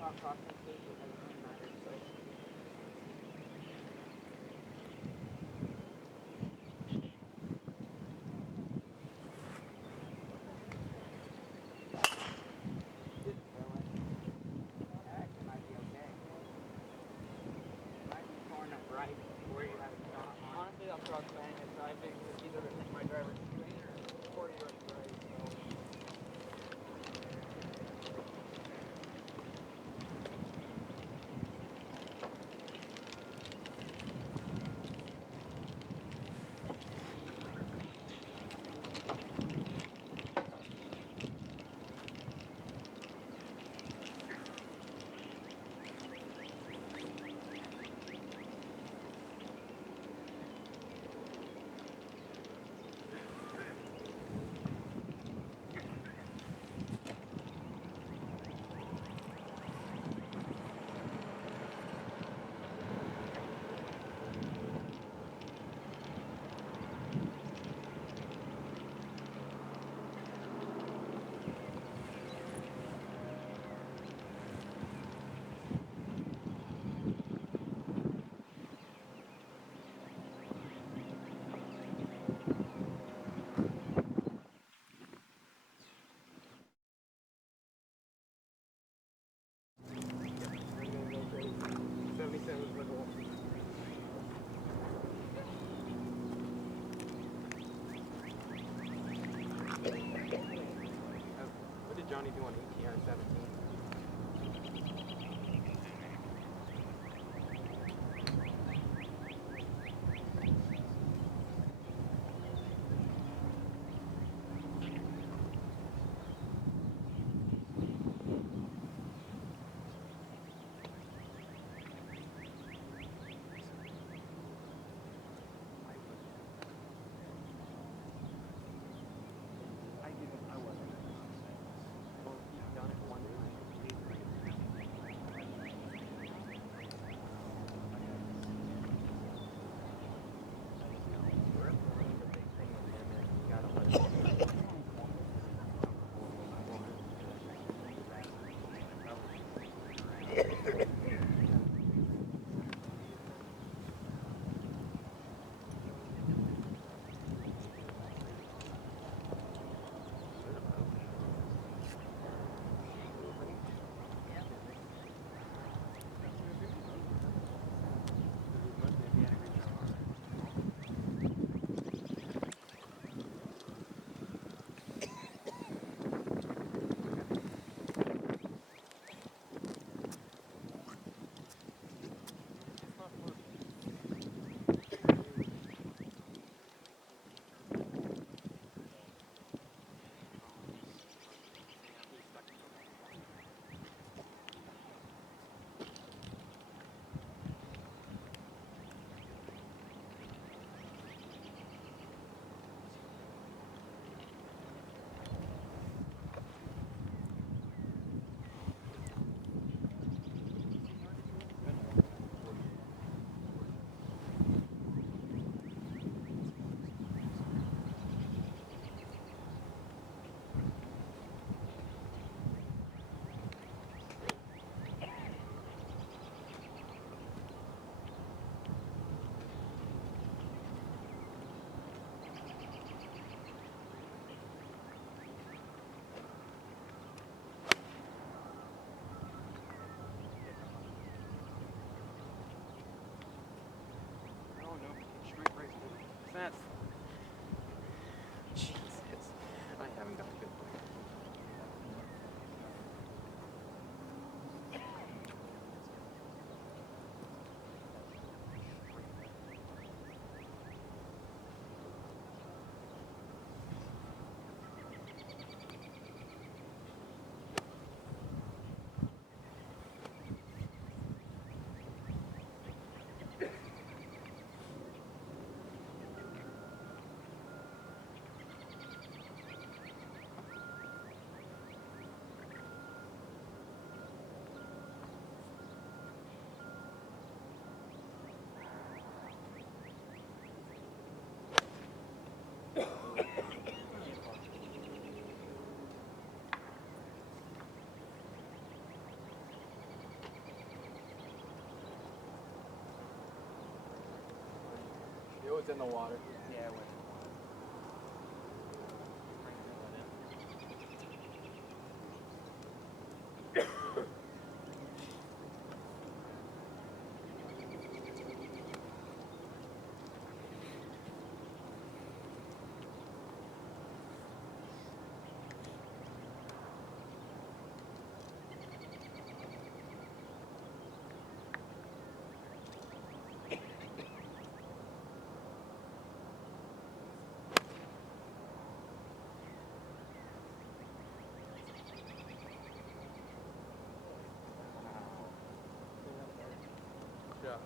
thought process is, it doesn't really matter. So just fill it. That actually might be okay. It might be pouring up right where you have it shot. Honestly, that's what I was saying. Is I think it's either my driver's clean or 40 yards right. So. it's in the water. Yeah, it went. Yeah.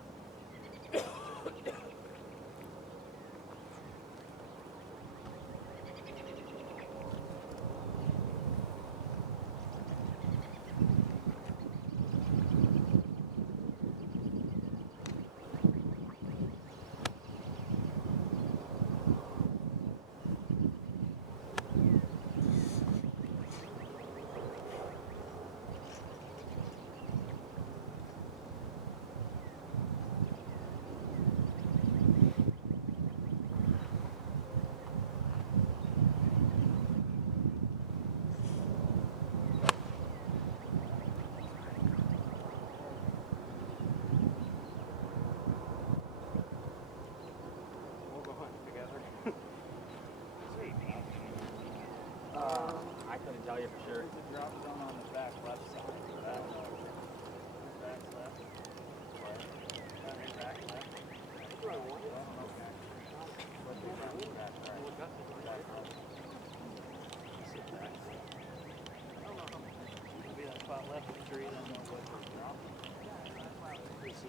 We'll go hunt together. Sweet. I couldn't tell you for sure. There's a drop zone on the back left side. Back left. Back left. Back left. Right, one. Okay. But the back right. We'll got this one. Back right. Sit back. Maybe that spot left the tree, then know what we're dropping. It's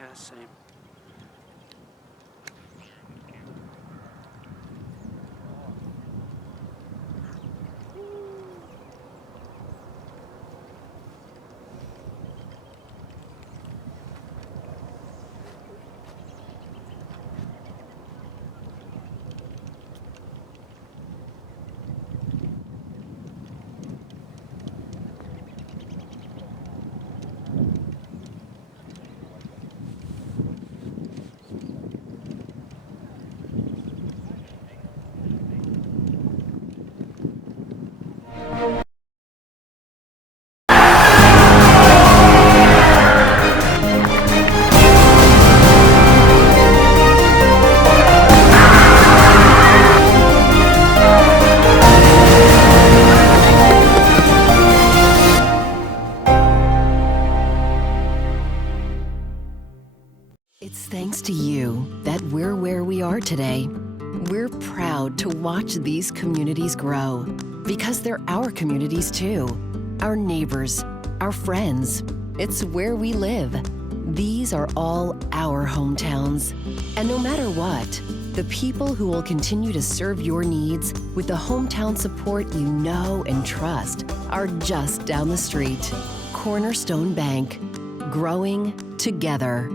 Yeah, same. It's thanks to you that we're where we are today. We're proud to watch these communities grow because they're our communities too. Our neighbors, our friends. It's where we live. These are all our hometowns. And no matter what, the people who will continue to serve your needs with the hometown support you know and trust are just down the street. Cornerstone Bank. Growing together.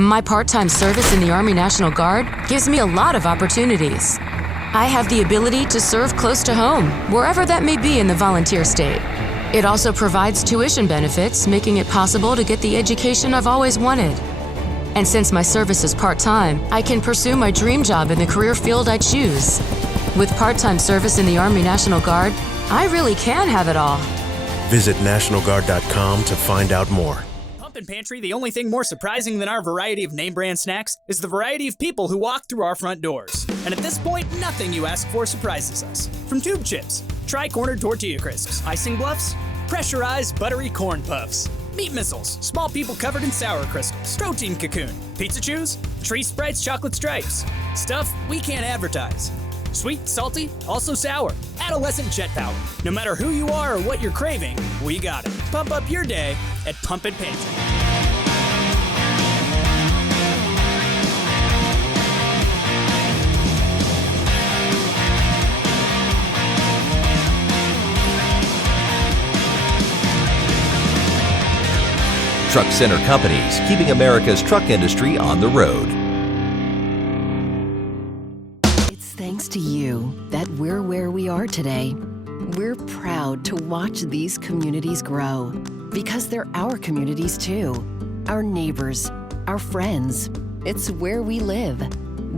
My part-time service in the Army National Guard gives me a lot of opportunities. I have the ability to serve close to home, wherever that may be in the volunteer state. It also provides tuition benefits, making it possible to get the education I've always wanted. And since my service is part-time, I can pursue my dream job in the career field I choose. With part-time service in the Army National Guard, I really can have it all. Visit NationalGuard.com to find out more. Pumpkin Pantry, the only thing more surprising than our variety of name brand snacks is the variety of people who walk through our front doors. And at this point, nothing you ask for surprises us. From tube chips, tri-cornered tortilla crisps. Icing bluffs? Pressurized buttery corn puffs. Meat missiles, small people covered in sour crystals. Protein cocoon. Pizza chews? Tree Sprites chocolate stripes. Stuff we can't advertise. Sweet, salty, also sour. Adolescent jet power. No matter who you are or what you're craving, we got it. Pump up your day at Pump It Pantry. Truck Center Companies, keeping America's truck industry on the road. It's thanks to you that we're where we are today. We're proud to watch these communities grow because they're our communities too. Our neighbors, our friends. It's where we live.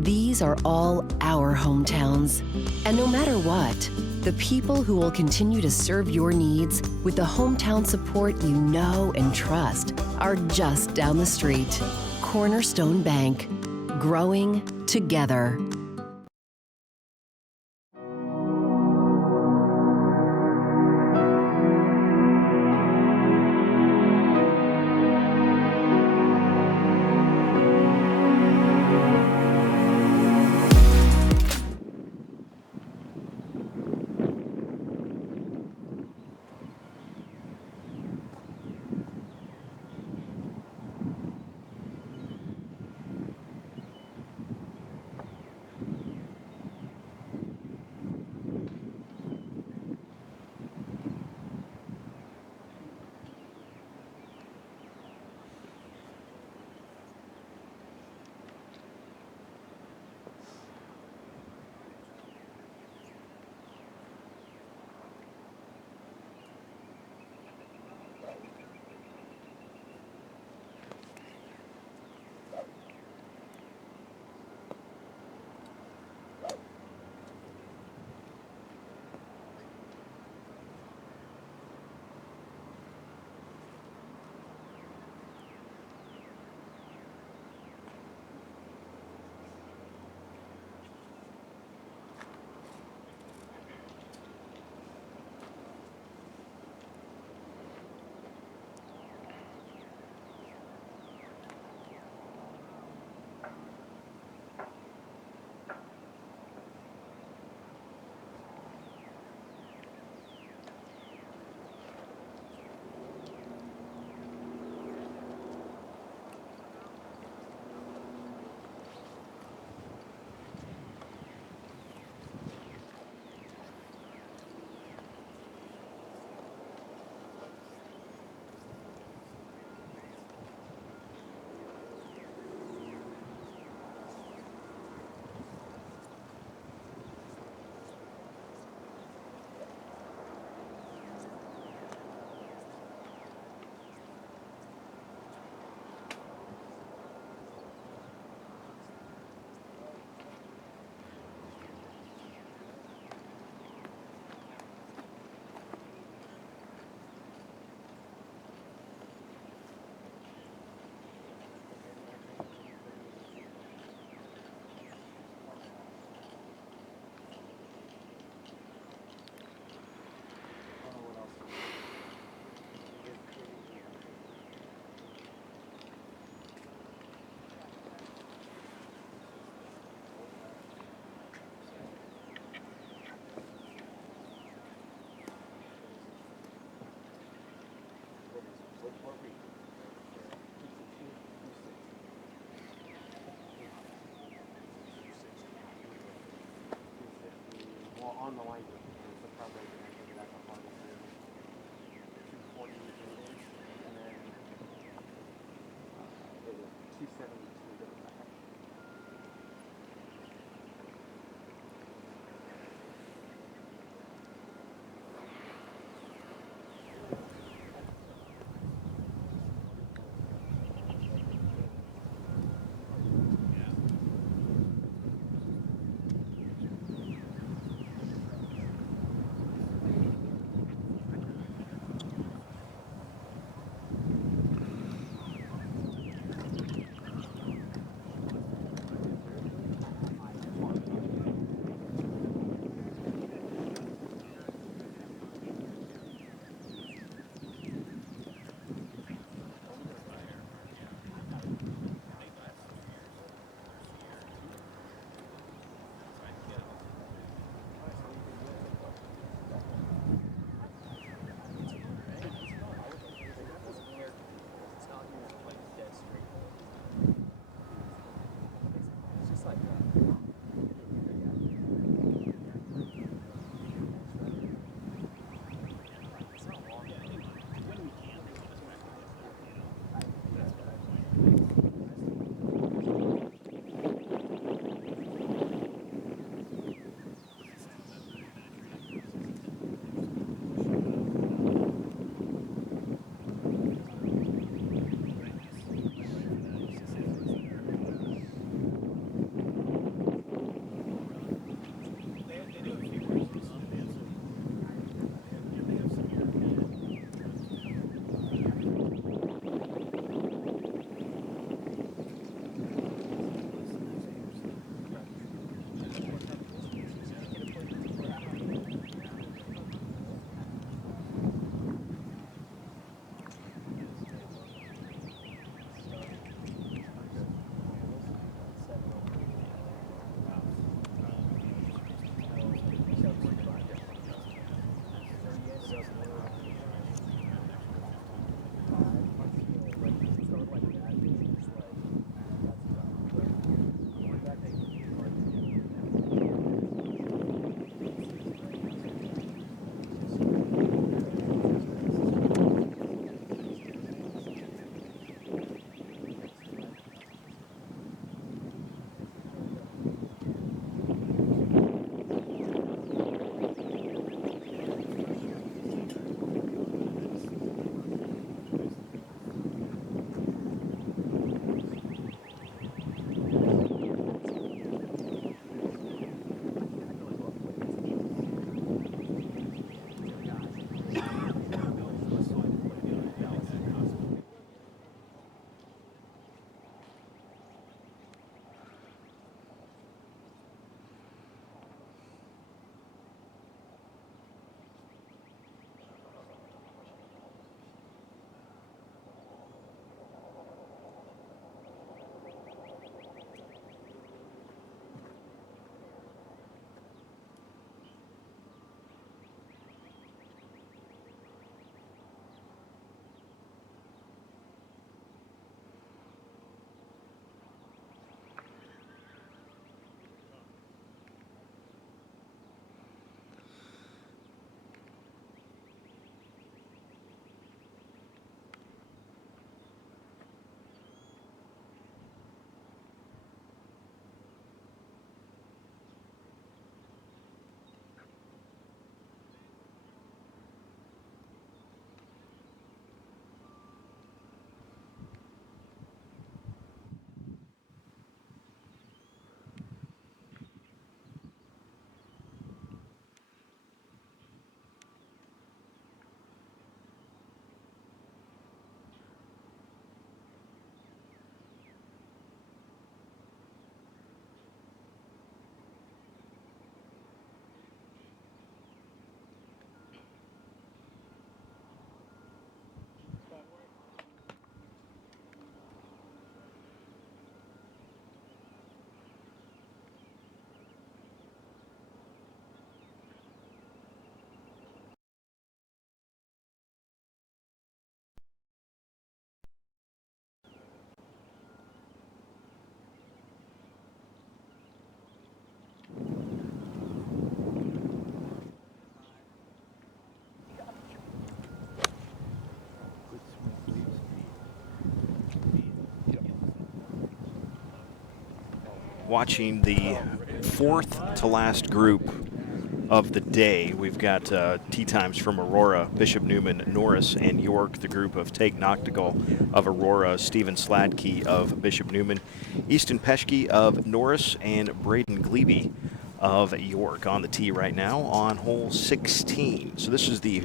These are all our hometowns. And no matter what, the people who will continue to serve your needs with the hometown support you know and trust are just down the street. Cornerstone Bank. Growing together. On the line, so probably going to take it out of 240 and then it was 272 to the back. watching the fourth to last group of the day. We've got tee times from Aurora, Bishop Neumann, Norris, and York, the group of Tate Noctegal of Aurora, Stephen Sladkey of Bishop Neumann, Easton Peschke of Norris, and Braden Glebe of York on the tee right now on hole 16. So this is the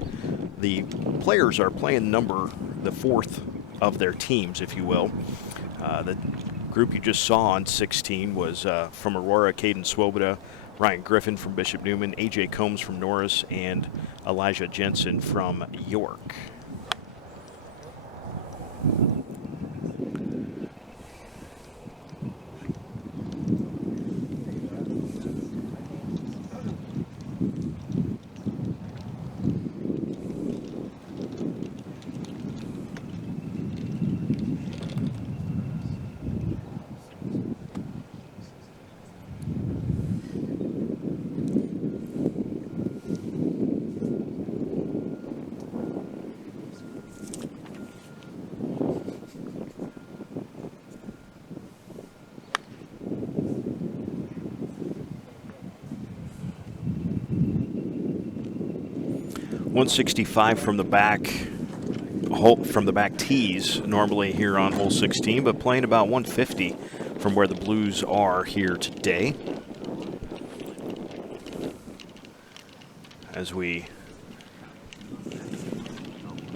players are playing the fourth of their teams, if you will. The group you just saw on 16 was from Aurora, Caden Swoboda, Ryan Griffin from Bishop Neumann, A.J. Combs from Norris, and Elijah Jensen from York. .165 from the back tees normally here on hole 16, but playing about 150 from where the Blues are here today. As we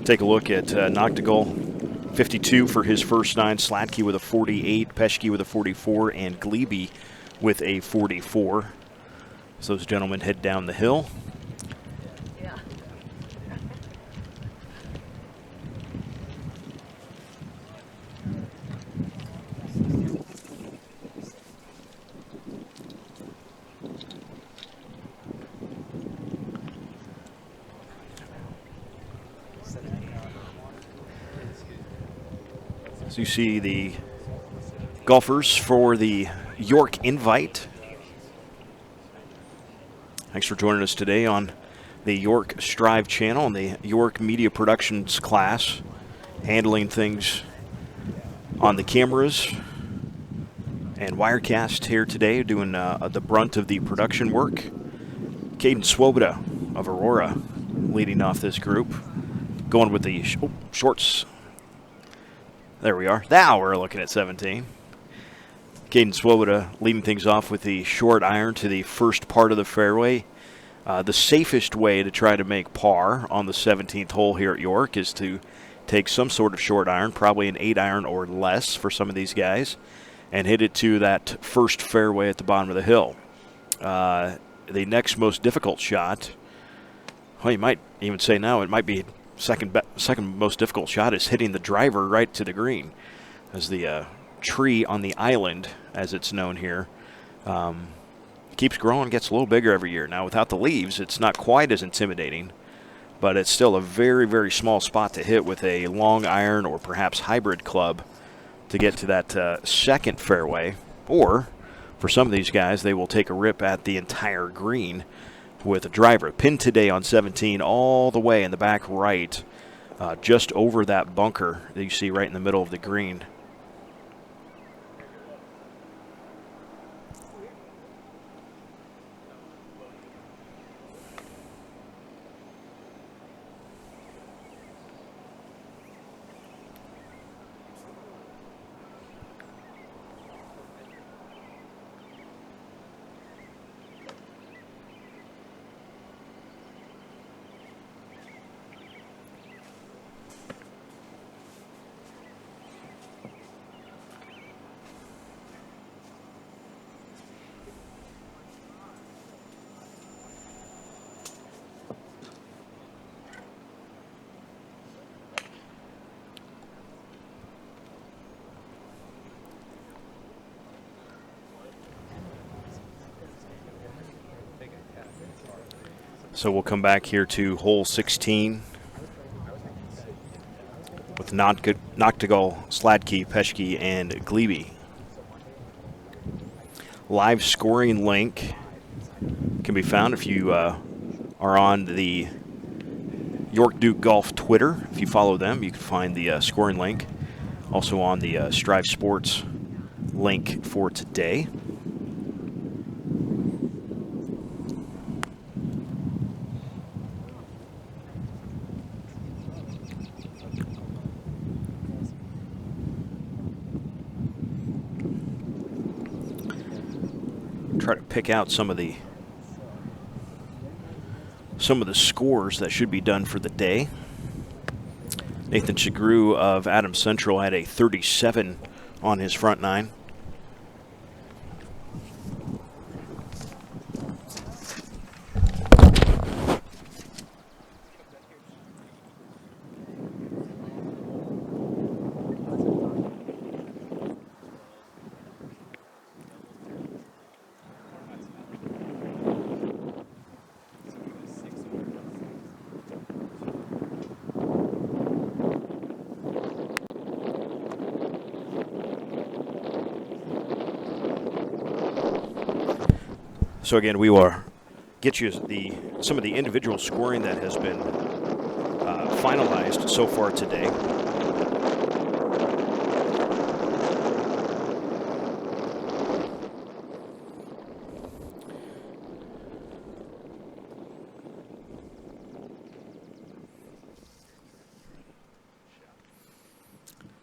take a look at Noctegal, 52 for his first 9, Sladkey with a 48, Peschke with a 44, and Glebe with a 44. So those gentlemen head down the hill. So you see the golfers for the York Invite. Thanks for joining us today on the York Strive channel and the York Media Productions class, handling things on the cameras and Wirecast here today, doing the brunt of the production work. Caden Swoboda of Aurora leading off this group, going with the shorts. There we are. Now we're looking at 17. Caden Swoboda leading things off with the short iron to the first part of the fairway. The safest way to try to make par on the 17th hole here at York is to take some sort of short iron, probably an 8 iron or less for some of these guys, and hit it to that first fairway at the bottom of the hill. The next most difficult shot, well, you might even say now it might be second most difficult shot, is hitting the driver right to the green, as the tree on the island, as it's known here, keeps growing, gets a little bigger every year. Now without the leaves, it's not quite as intimidating, but it's still a very, very small spot to hit with a long iron or perhaps hybrid club to get to that second fairway. Or for some of these guys, they will take a rip at the entire green with a driver. Pinned today on 17 all the way in the back right, just over that bunker that you see right in the middle of the green. So we'll come back here to hole 16 with Noctegal, Sladkey, Peschke, and Glebe. Live scoring link can be found if you are on the York Duke Golf Twitter. If you follow them, you can find the scoring link. Also on the Strive Sports link for today. try to pick out some of the scores that should be done for the day. Nathan Chagru of Adams Central had a 37 on his front nine. So again, we will get you some of the individual scoring that has been finalized so far today.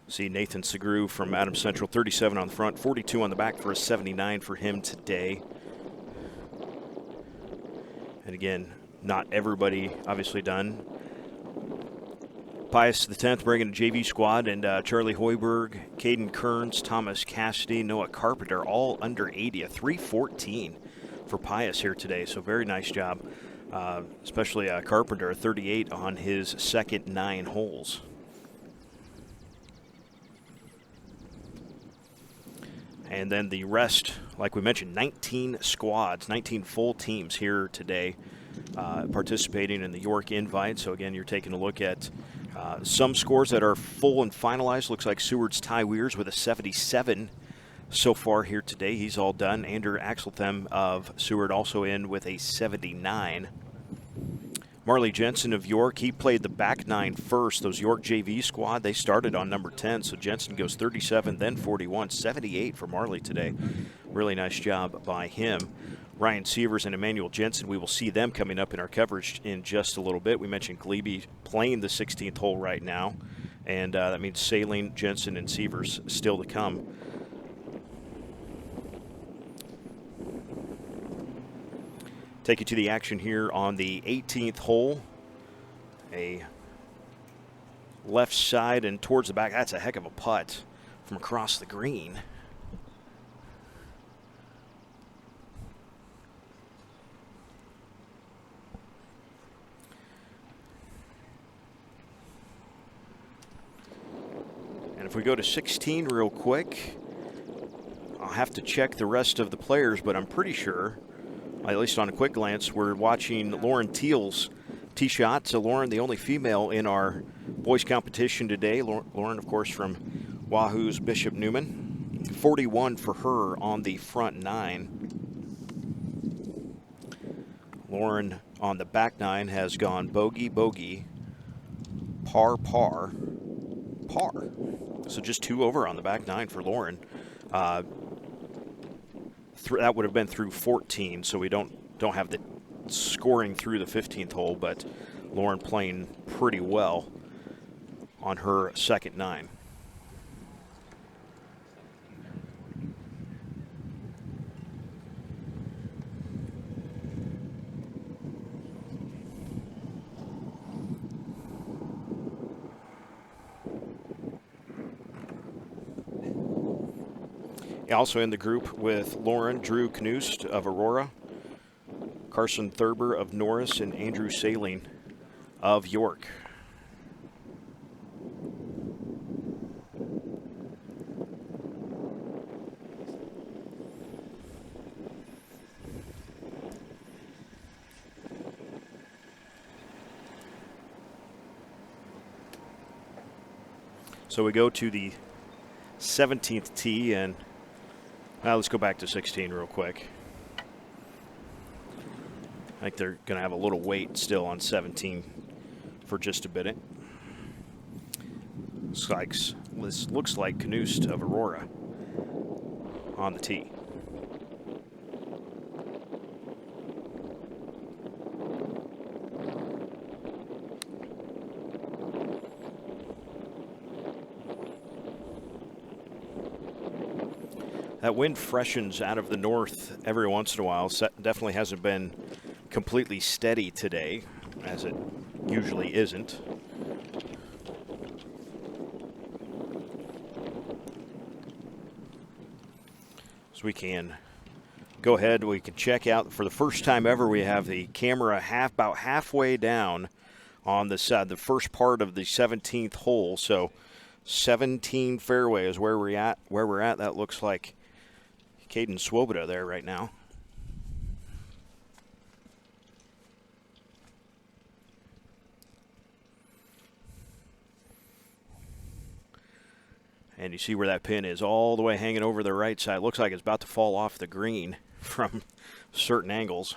See Nathan Segru from Adams Central, 37 on the front, 42 on the back for a 79 for him today. And again, not everybody obviously done. Pius the 10th bringing a JV squad, and Charlie Hoiberg, Caden Kearns, Thomas Cassidy, Noah Carpenter, all under 80, a 314 for Pius here today. So very nice job, especially Carpenter, a 38 on his second 9 holes. And then the rest, like we mentioned, 19 squads, 19 full teams here today participating in the York Invite. So again, you're taking a look at some scores that are full and finalized. Looks like Seward's Ty Weirs with a 77 so far here today. He's all done. Andrew Axeltham of Seward also in with a 79. Marley Jensen of York, he played the back 9 first. Those York JV squad, they started on number 10. So Jensen goes 37, then 41, 78 for Marley today. Really nice job by him. Ryan Sievers and Emmanuel Jensen, we will see them coming up in our coverage in just a little bit. We mentioned Glebe playing the 16th hole right now, and that means Saline, Jensen, and Sievers still to come. Take you to the action here on the 18th hole. A left side and towards the back. That's a heck of a putt from across the green. And if we go to 16 real quick, I'll have to check the rest of the players, but I'm pretty sure, at least on a quick glance, we're watching Lauren Thiel's tee shot. So Lauren, the only female in our boys competition today. Lauren, of course, from Wahoo's Bishop Newman. 41 for her on the front 9. Lauren on the back 9 has gone bogey, bogey, par, par, par. So just 2 over on the back 9 for Lauren. That would have been through 14, so we don't have the scoring through the 15th hole, but Lauren playing pretty well on her second 9. Also in the group with Lauren, Drew Knust of Aurora, Carson Thurber of Norris, and Andrew Saline of York. So we go to the 17th tee, and let's go back to 16 real quick. I think they're going to have a little wait still on 17 for just a bit. This looks like Knust of Aurora on the tee. That wind freshens out of the north every once in a while. Definitely hasn't been completely steady today, as it usually isn't. So we can go ahead, we can check out, for the first time ever, we have the camera about halfway down on the first part of the 17th hole. So 17 fairway is where we're at. That looks like Caden Swoboda there right now. And you see where that pin is, all the way hanging over the right side. Looks like it's about to fall off the green from certain angles.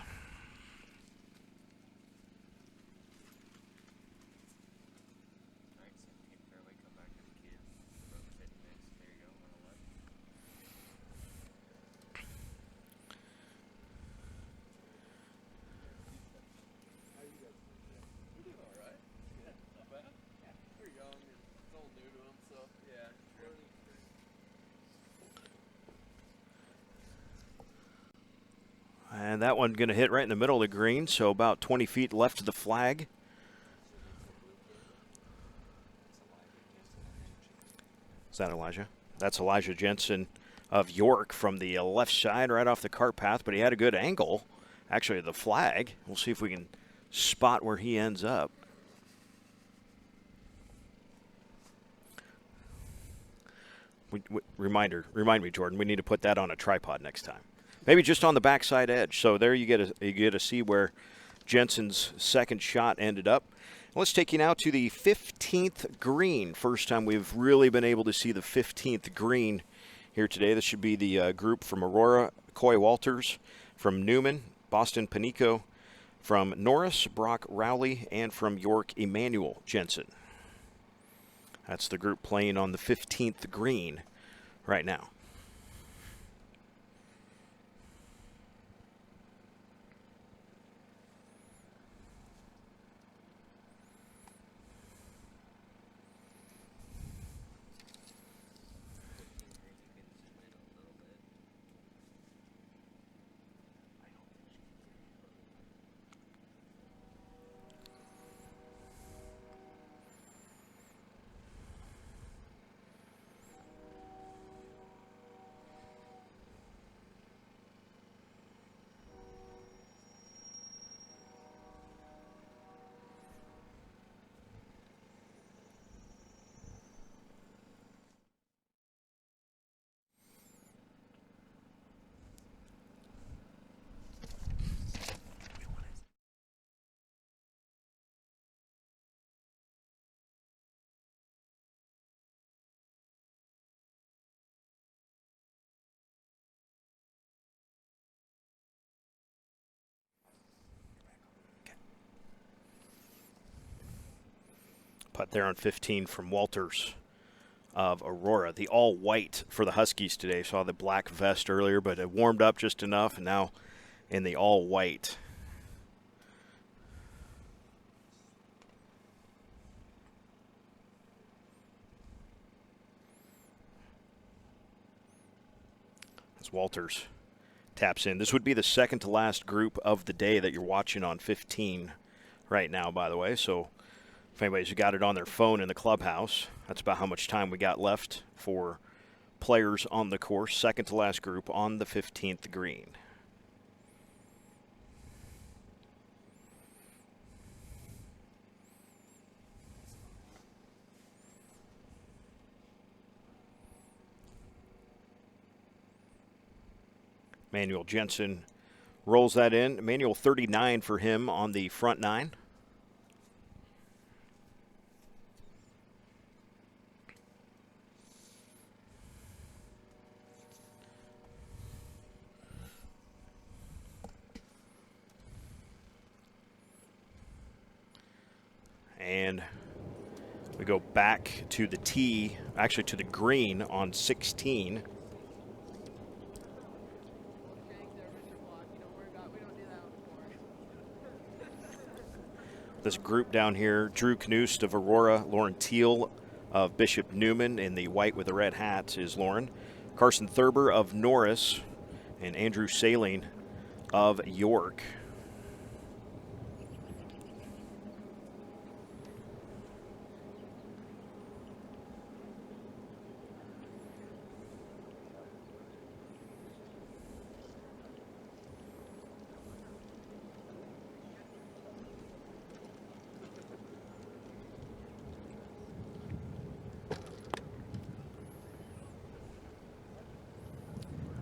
And that one going to hit right in the middle of the green, so about 20 feet left of the flag. Is that Elijah? That's Elijah Jensen of York from the left side, right off the cart path, but he had a good angle, actually, the flag. We'll see if we can spot where he ends up. Remind me, Jordan, we need to put that on a tripod next time. Maybe just on the backside edge. So there you get to see where Jensen's second shot ended up. Let's take you now to the 15th green. First time we've really been able to see the 15th green here today. This should be the group from Aurora, Coy Walters, from Newman, Boston Panico, from Norris, Brock Rowley, and from York, Emmanuel Jensen. That's the group playing on the 15th green right now. Putt there on 15 from Walters of Aurora. The all white for the Huskies today. Saw the black vest earlier, but it warmed up just enough, and now in the all white. As Walters taps in. This would be the second to last group of the day that you're watching on 15 right now, by the way. So if anybody's got it on their phone in the clubhouse, that's about how much time we got left for players on the course. Second to last group on the 15th green. Emmanuel Jensen rolls that in. Emmanuel 39 for him on the front nine. And we go back to the tee, actually to the green on 16. This group down here, Drew Knust of Aurora, Lauren Thiel of Bishop Newman in the white with the red hats is Lauren. Carson Thurber of Norris, and Andrew Saling of York.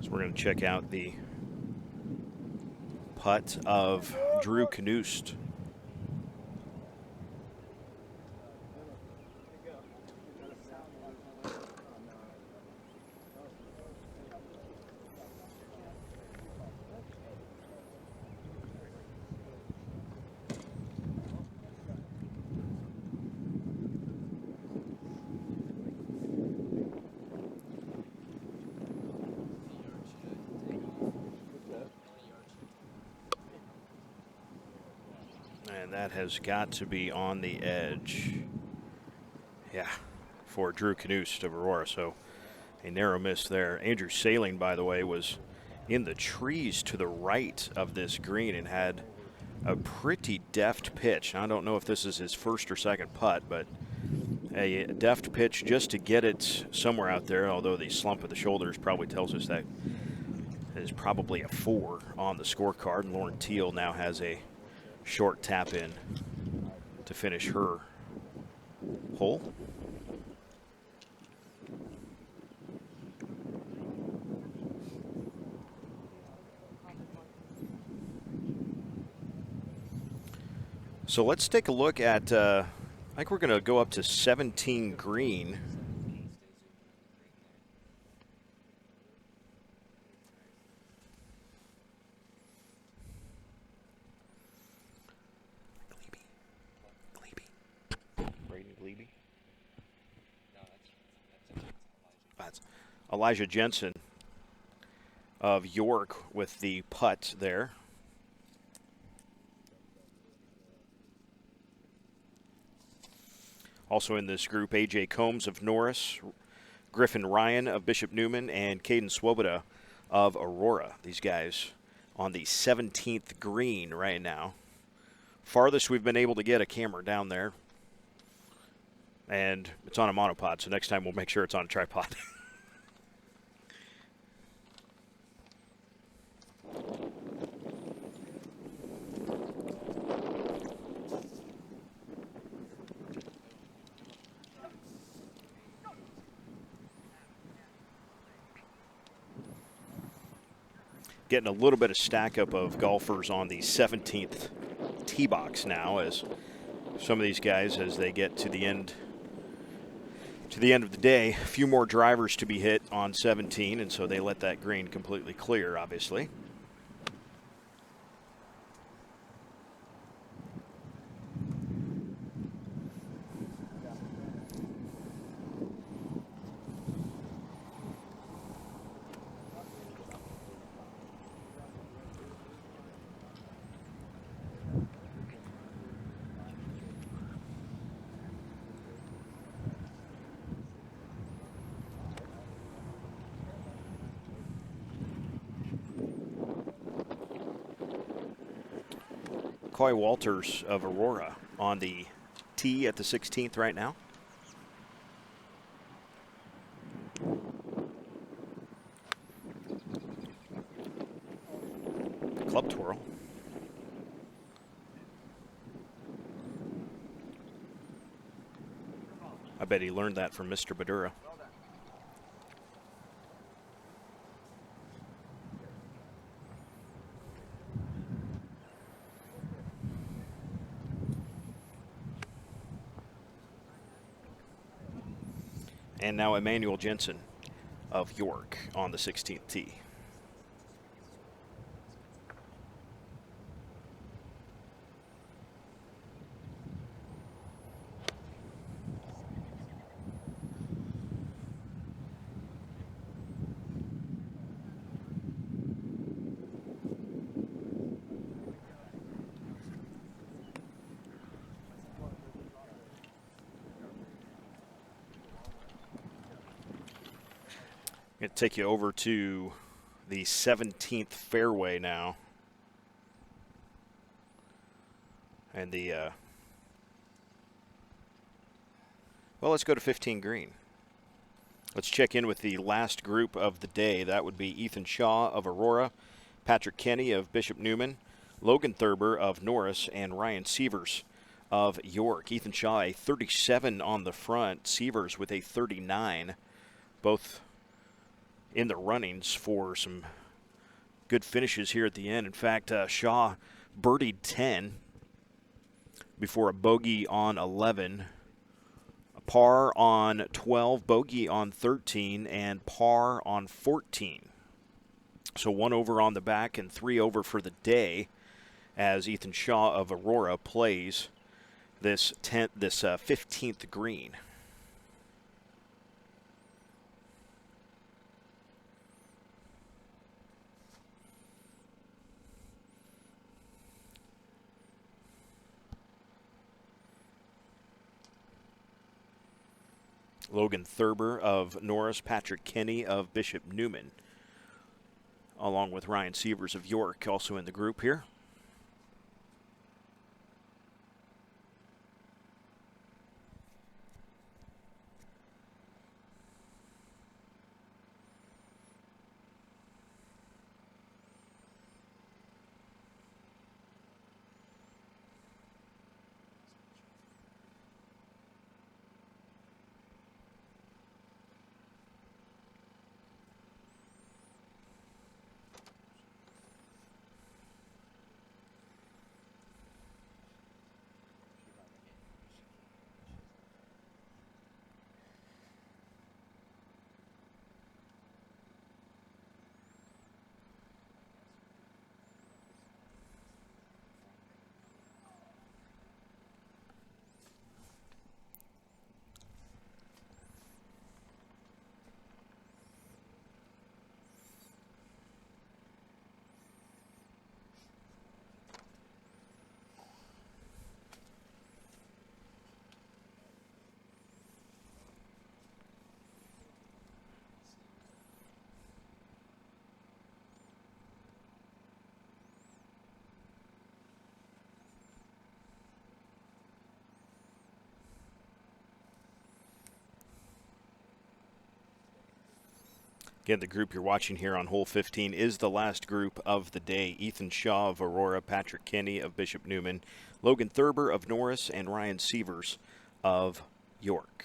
So we're going to check out the putt of Drew Knust. And that has got to be on the edge. Yeah, for Drew Knust of Aurora. So a narrow miss there. Andrew Saling, by the way, was in the trees to the right of this green and had a pretty deft pitch. I don't know if this is his first or second putt, but a deft pitch just to get it somewhere out there, although the slump of the shoulders probably tells us that is probably a 4 on the scorecard. And Lauren Thiel now has a short tap in to finish her hole. So let's take a look at, I think we're going to go up to 17 green. That's Elijah Jensen of York with the putt there. Also in this group, A.J. Combs of Norris, Griffin Ryan of Bishop Newman, and Caden Swoboda of Aurora. These guys on the 17th green right now. Farthest we've been able to get a camera down there. And it's on a monopod, so next time we'll make sure it's on a tripod. Getting a little bit of stack up of golfers on the 17th tee box now, as some of these guys, as they get to the end of the day, a few more drivers to be hit on 17, and so they let that green completely clear, obviously. Coy Walters of Aurora on the tee at the 16th right now. Club twirl. I bet he learned that from Mr. Badura. And now Emmanuel Jensen of York on the 16th tee. Going to take you over to the 17th fairway now. And the, well, let's go to 15 green. Let's check in with the last group of the day. That would be Ethan Shaw of Aurora, Patrick Kenny of Bishop Neumann, Logan Thurber of Norris, and Ryan Sievers of York. Ethan Shaw, a 37 on the front. Sievers with a 39. Both in the runnings for some good finishes here at the end. In fact, Shaw birdied 10 before a bogey on 11, a par on 12, bogey on 13, and par on 14. So 1 over on the back and 3 over for the day as Ethan Shaw of Aurora plays this 15th green. Logan Thurber of Norris, Patrick Kenny of Bishop Neumann, along with Ryan Sievers of York, also in the group here. Again, the group you're watching here on hole 15 is the last group of the day. Ethan Shaw of Aurora, Patrick Kenny of Bishop Neumann, Logan Thurber of Norris, and Ryan Sievers of York.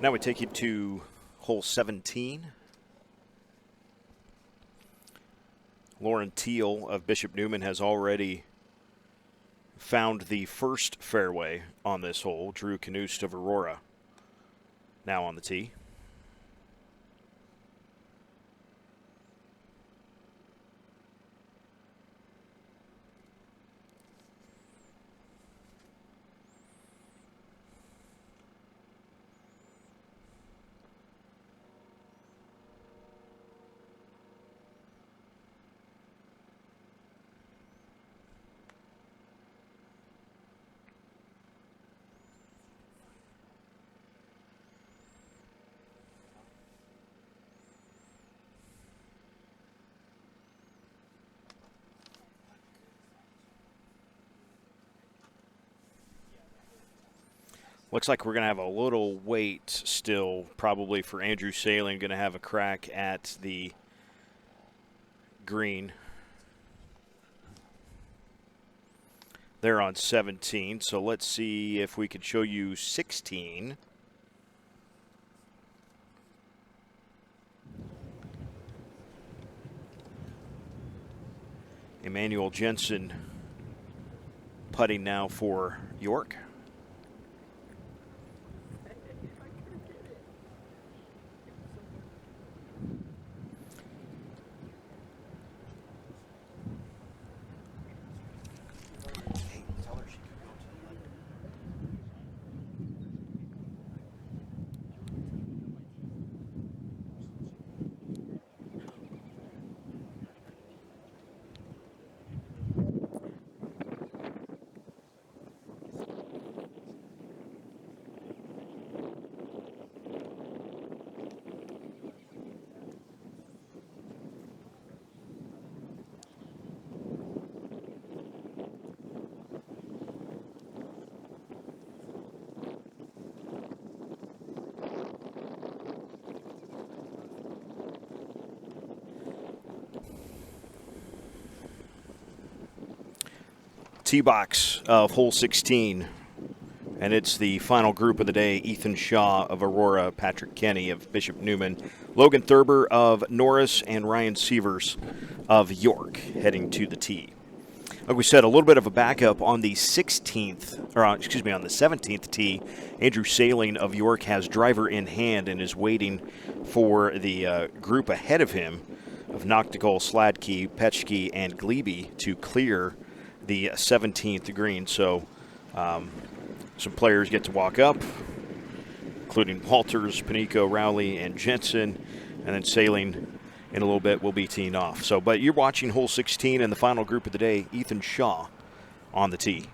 Now we take you to hole 17. Lauren Thiel of Bishop Neumann has already found the first fairway on this hole. Drew Knust of Aurora now on the tee. Looks like we're going to have a little wait still, probably for Andrew Saling, going to have a crack at the green. They're on 17, so let's see if we could show you 16. Emmanuel Jensen putting now for York. Tee box of hole 16, and it's the final group of the day. Ethan Shaw of Aurora, Patrick Kenny of Bishop Newman, Logan Thurber of Norris, and Ryan Sievers of York heading to the tee. Like we said, a little bit of a backup on the 16th, or excuse me, on the 17th tee. Andrew Saling of York has driver in hand and is waiting for the group ahead of him of Noctigal, Sladkey, Petschke, and Glebe to clear the 17th green. So some players get to walk up, including Walters, Panico, Rowley, and Jensen, and then Saling in a little bit will be teeing off. So, but you're watching hole 16 and the final group of the day, Ethan Shaw on the tee.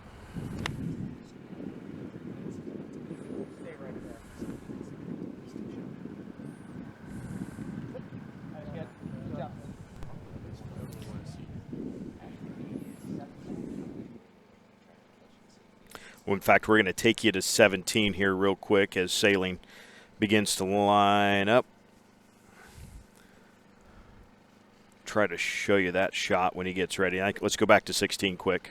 Well, in fact, we're going to take you to 17 here real quick as Saling begins to line up. Try to show you that shot when he gets ready. Let's go back to 16 quick.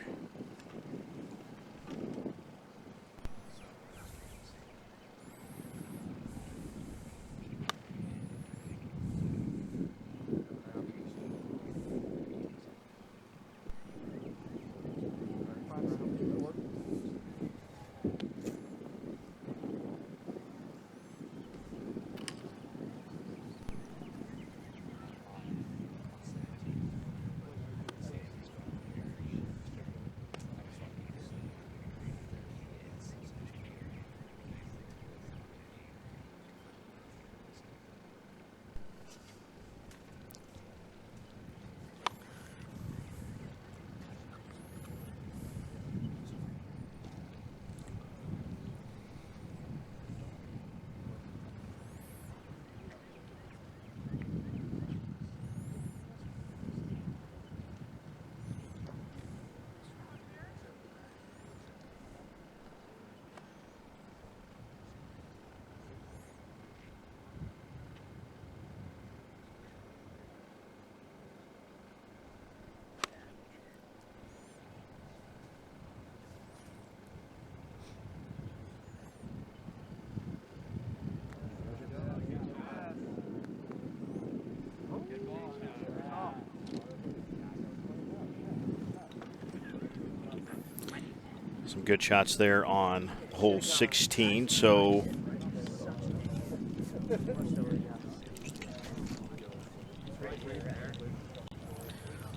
Some good shots there on hole 16. So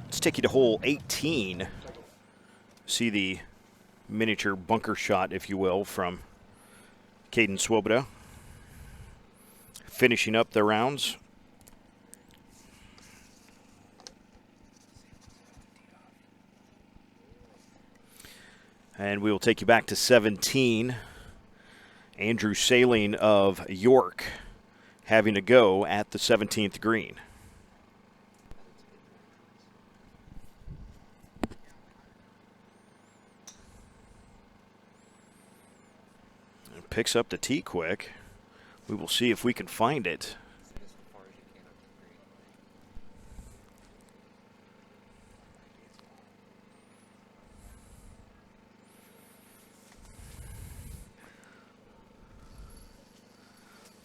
let's take you to hole 18. See the miniature bunker shot, if you will, from Caden Swoboda. Finishing up the rounds. And we will take you back to 17. Andrew Saling of York having a go at the 17th green. And picks up the tee quick. We will see if we can find it.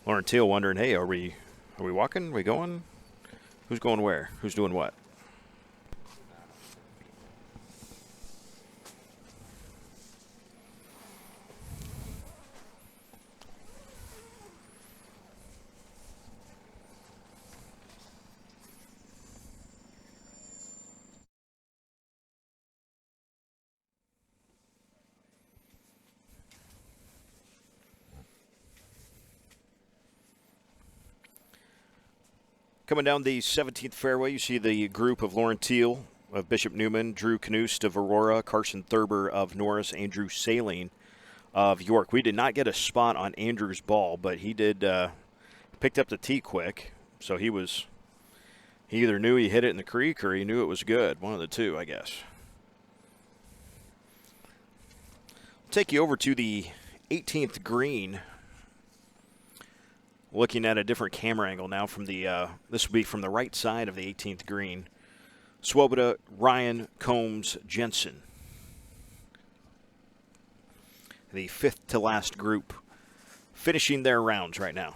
Lauren Thiel wondering, hey, are we walking? Are we going? Who's going where? Who's doing what? Coming down the 17th fairway, you see the group of Lauren Thiel of Bishop Newman, Drew Knust of Aurora, Carson Thurber of Norris, Andrew Saling of York. We did not get a spot on Andrew's ball, but he did picked up the tee quick. So he either knew he hit it in the creek or he knew it was good. One of the two, I guess. I'll take you over to the 18th green. Looking at a different camera angle now from the, this will be from the right side of the 18th green. Swoboda, Ryan, Combs, Jensen. The fifth to last group finishing their rounds right now.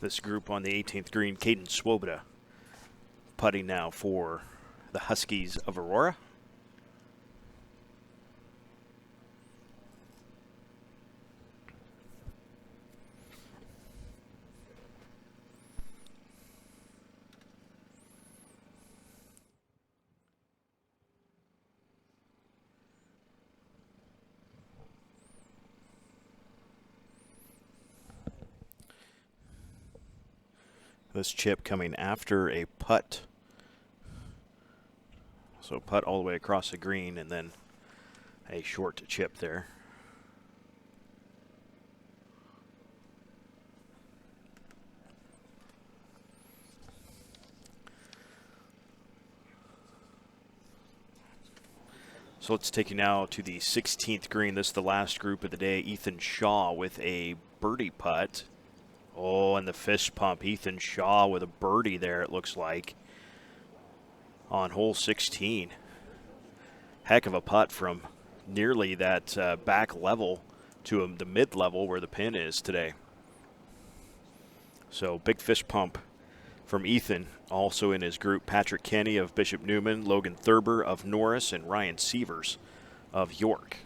This group on the 18th green, Caden Swoboda putting now for the Huskies of Aurora. This chip coming after a putt. So putt all the way across the green and then a short chip there. So let's take you now to the 16th green. This is the last group of the day. Ethan Shaw with a birdie putt. Oh, and the fist pump. Ethan Shaw with a birdie there, it looks like, on hole 16. Heck of a putt from nearly that back level to the mid-level where the pin is today. So big fist pump from Ethan, also in his group, Patrick Kenny of Bishop Newman, Logan Thurber of Norris, and Ryan Sievers of York.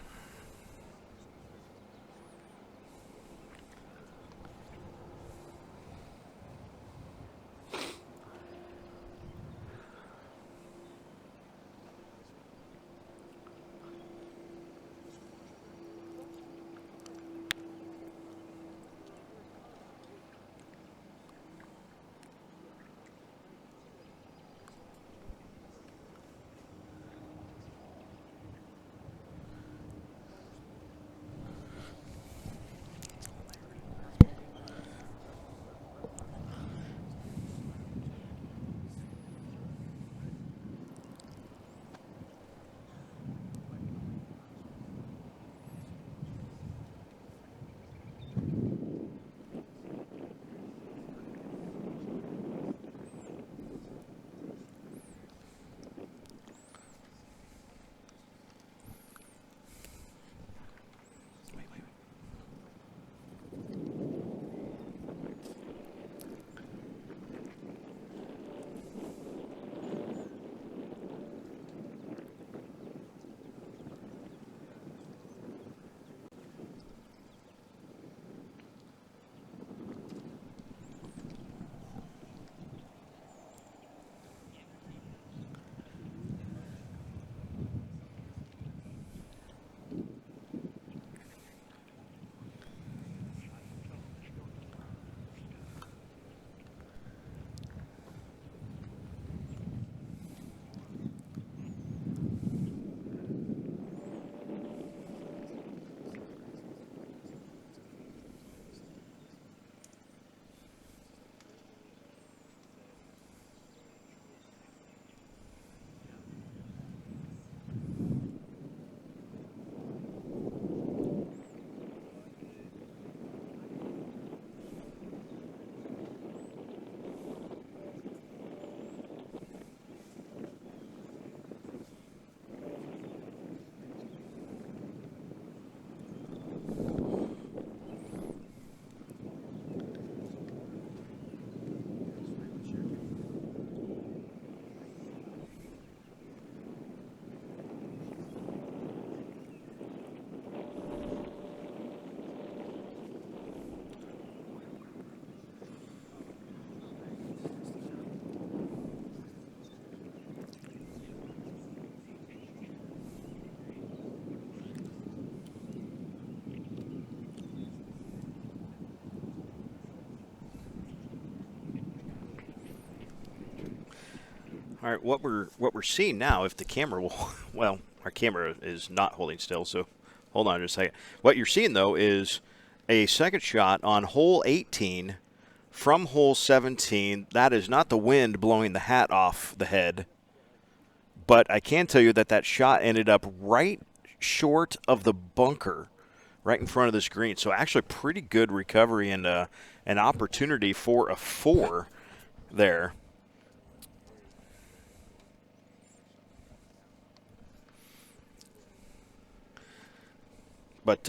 All right, what we're seeing now, if the camera will, well, our camera is not holding still, so hold on just a second. What you're seeing, though, is a second shot on hole 18 from hole 17. That is not the wind blowing the hat off the head, but I can tell you that that shot ended up right short of the bunker, right in front of this green. So actually pretty good recovery and an opportunity for a 4 there. But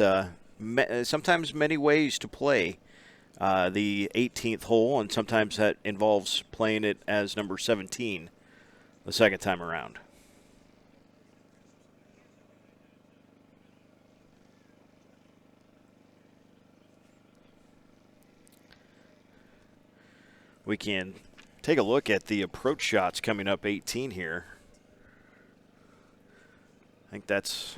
sometimes many ways to play the 18th hole, and sometimes that involves playing it as number 17 the second time around. We can take a look at the approach shots coming up 18 here. I think that's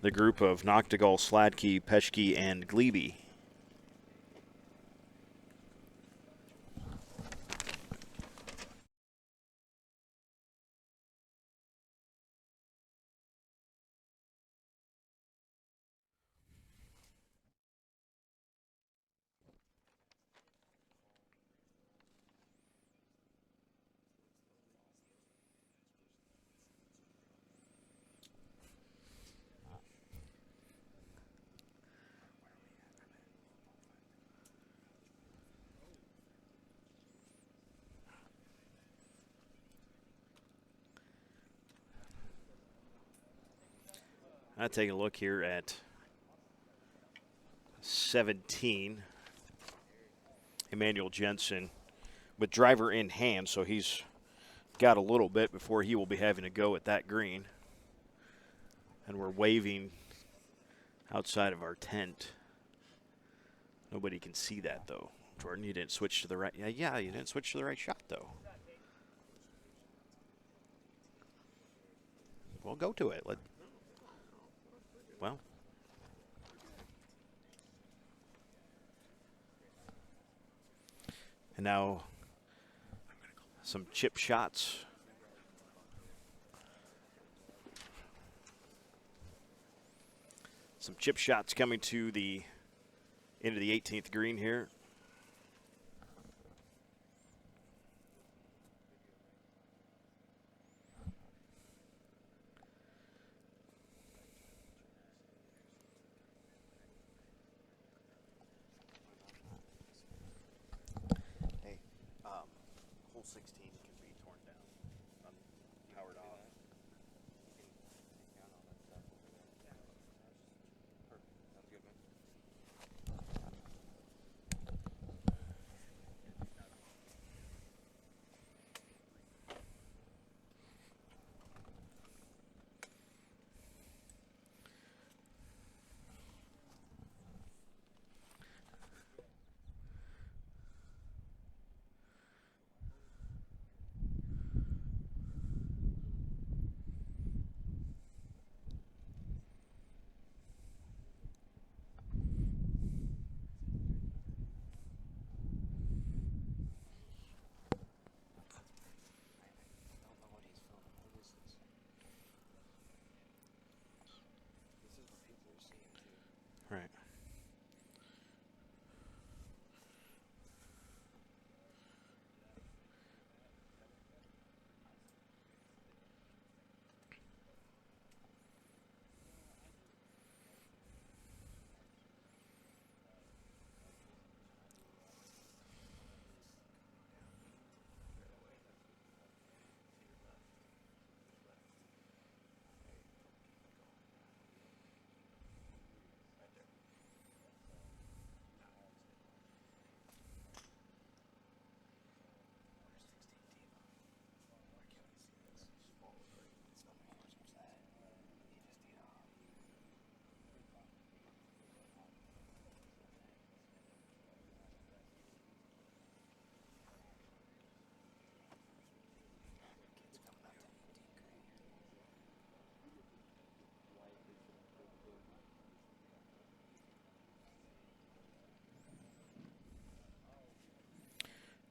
the group of Noctegal, Sladkey, Peschke, and Glebe. I'll take a look here at 17. Emmanuel Jensen with driver in hand, so he's got a little bit before he will be having to go at that green. And we're waving outside of our tent. Nobody can see that, though. Jordan, you didn't switch to the right. Yeah, you didn't switch to the right shot, though. Well, go to it. Well. And now some chip shots. Some chip shots coming to the end of the 18th green here. Hey, hole 16 can be torn down, powered off. Sounds good, man. Right.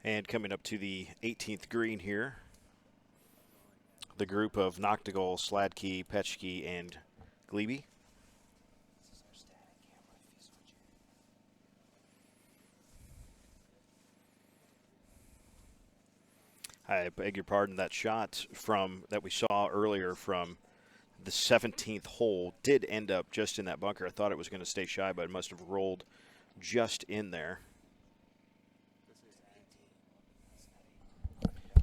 And coming up to the 18th green here, the group of Noctigal, Sladkey, Petchke, and Glebe. I beg your pardon, that shot that we saw earlier from the 17th hole did end up just in that bunker. I thought it was going to stay shy, but it must have rolled just in there.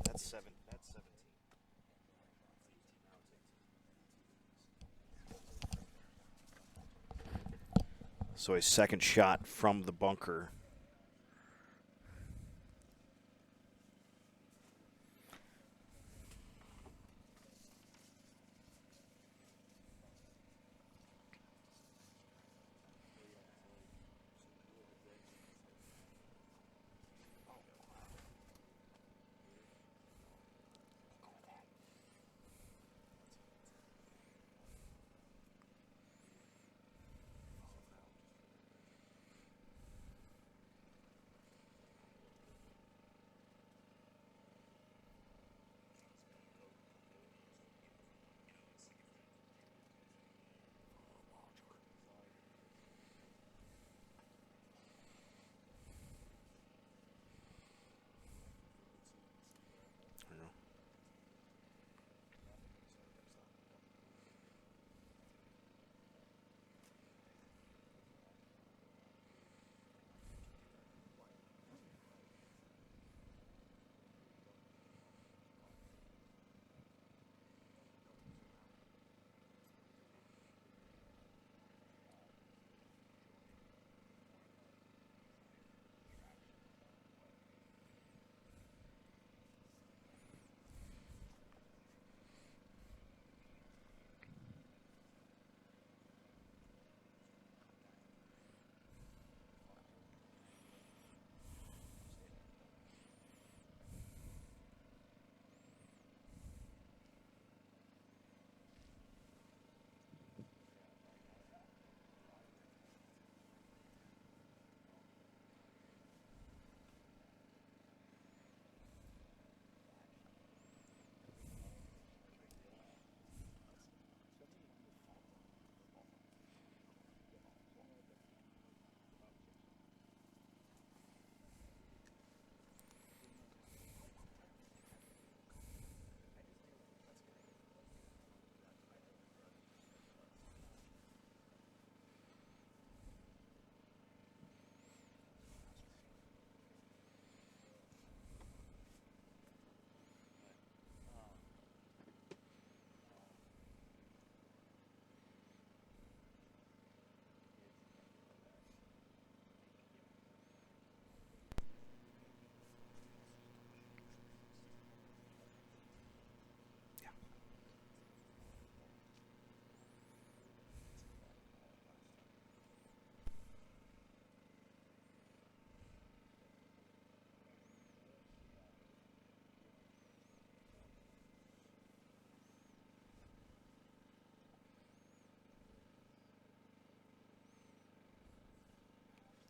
That's 17. So a second shot from the bunker.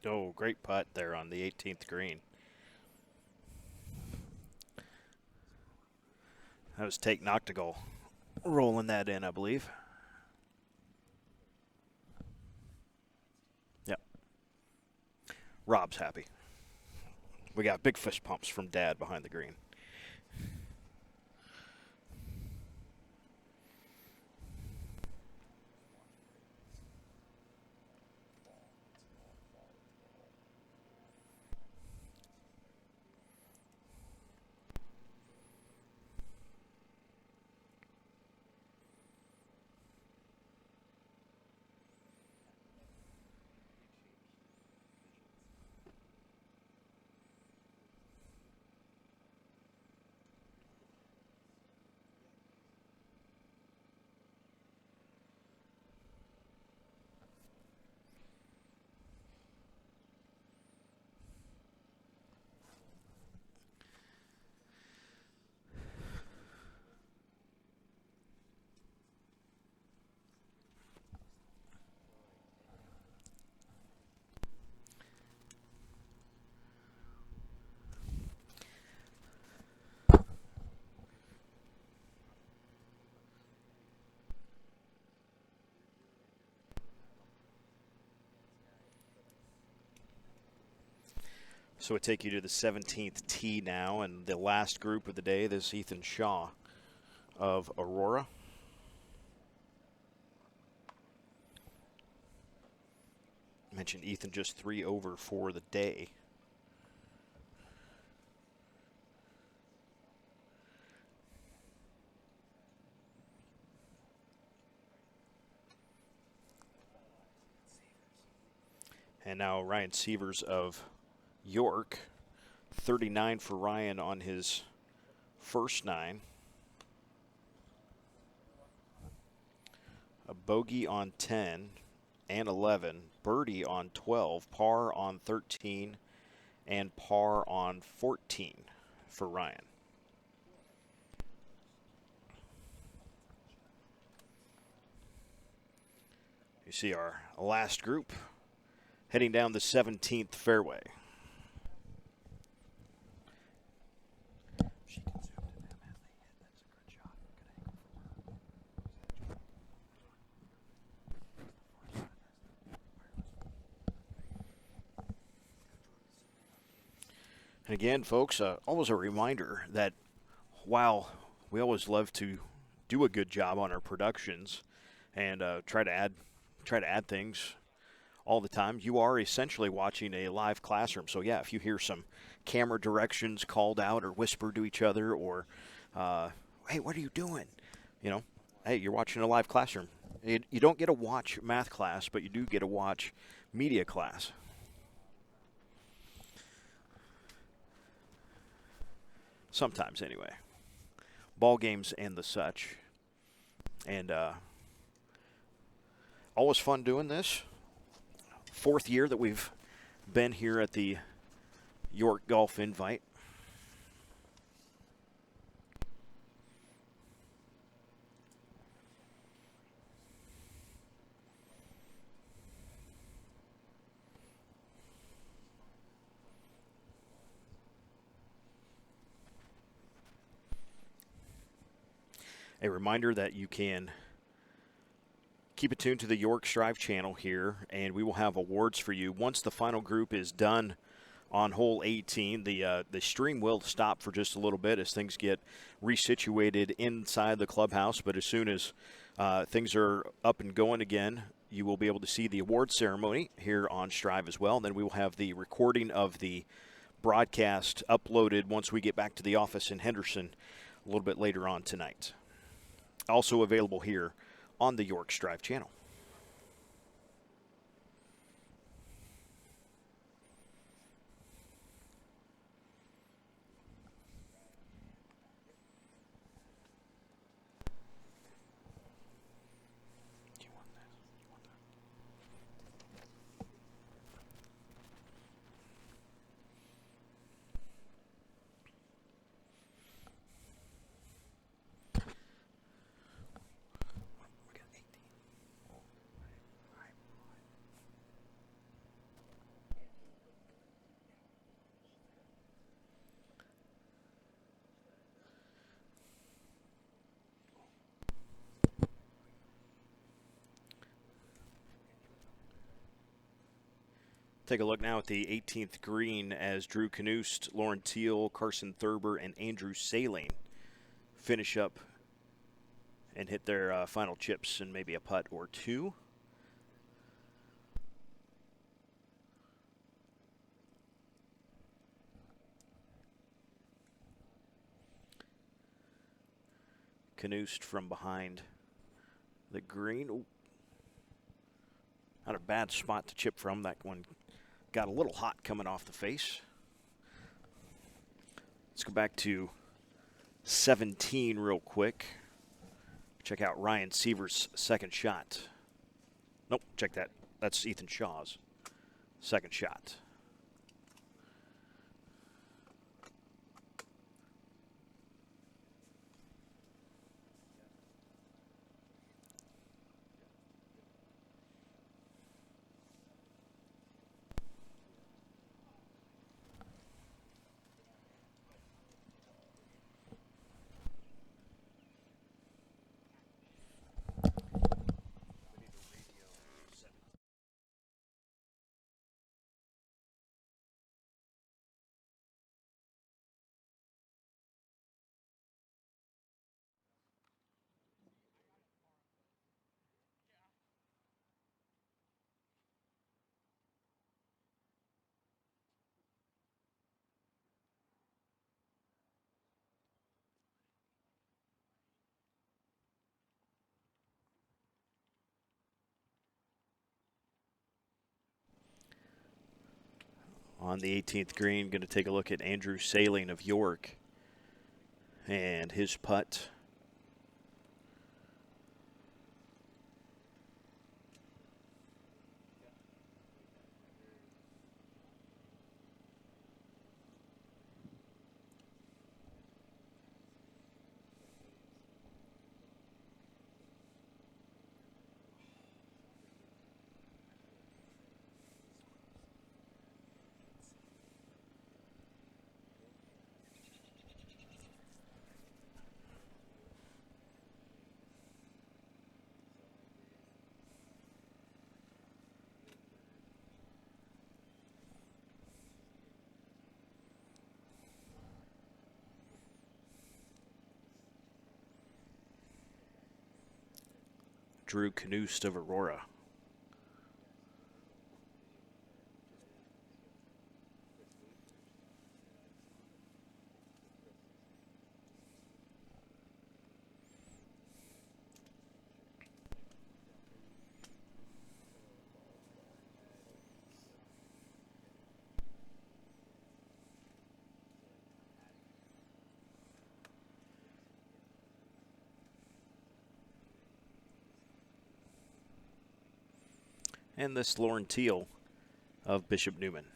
Oh, great putt there on the 18th green. That was Take Noctigal rolling that in, I believe. Yep. Rob's happy. We got big fist pumps from Dad behind the green. So we take you to the 17th tee now, and the last group of the day, this is Ethan Shaw of Aurora. I mentioned Ethan just 3 over for the day. And now Ryan Sievers of York, 39 for Ryan on his first 9. A bogey on 10 and 11, birdie on 12, par on 13, and par on 14 for Ryan. You see our last group heading down the 17th fairway. And again, folks, always a reminder that while we always love to do a good job on our productions and try to add things all the time, you are essentially watching a live classroom. So yeah, if you hear some camera directions called out or whispered to each other, or hey, what are you doing? You know, hey, you're watching a live classroom. You don't get to watch math class, but you do get to watch media class. Sometimes, anyway. Ball games and the such. And always fun doing this. 4th year that we've been here at the York Golf Invite. A reminder that you can keep it tuned to the York Strive channel here, and we will have awards for you. Once the final group is done on hole 18, the stream will stop for just a little bit as things get resituated inside the clubhouse. But as soon as things are up and going again, you will be able to see the award ceremony here on Strive as well. And then we will have the recording of the broadcast uploaded once we get back to the office in Henderson a little bit later on tonight. Also available here on the York Strive channel. Take a look now at the 18th green as Drew Knust, Lauren Thiel, Carson Thurber, and Andrew Saling finish up and hit their final chips and maybe a putt or two. Knust from behind the green. Ooh. Not a bad spot to chip from. That one got a little hot coming off the face. Let's go back to 17 real quick. Check out Ryan Seaver's second shot. Nope, check that. That's Ethan Shaw's second shot. On the 18th green, going to take a look at Andrew Saling of York and his putt. Drew Knust of Aurora. And this Lauren Thiel of Bishop Newman.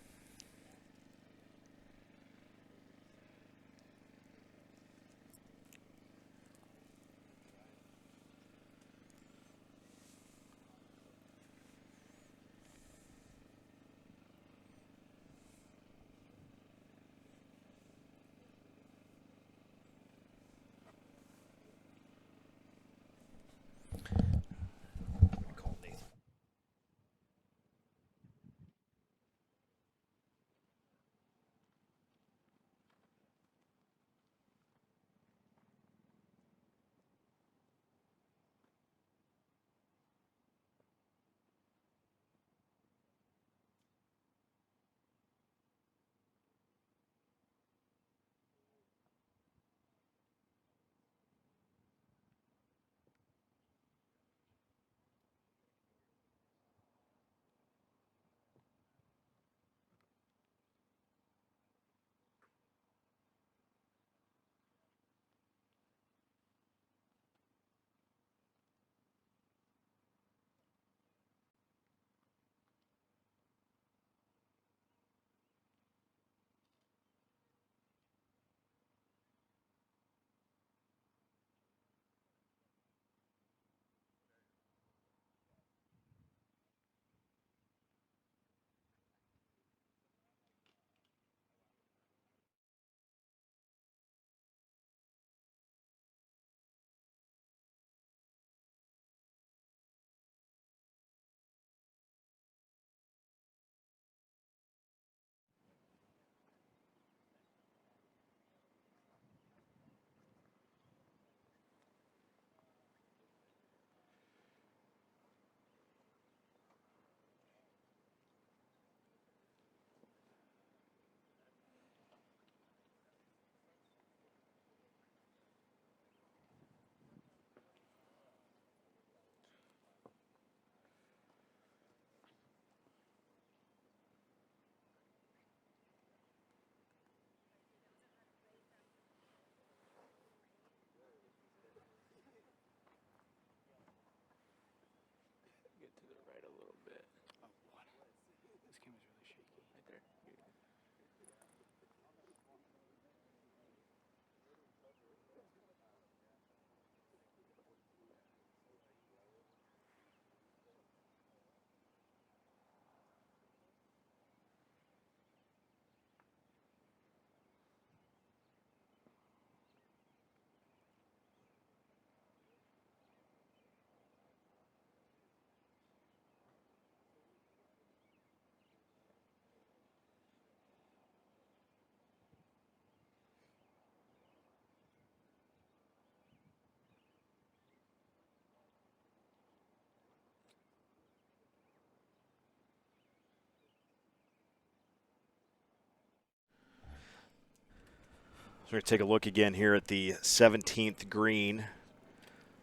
We're going to take a look again here at the 17th green.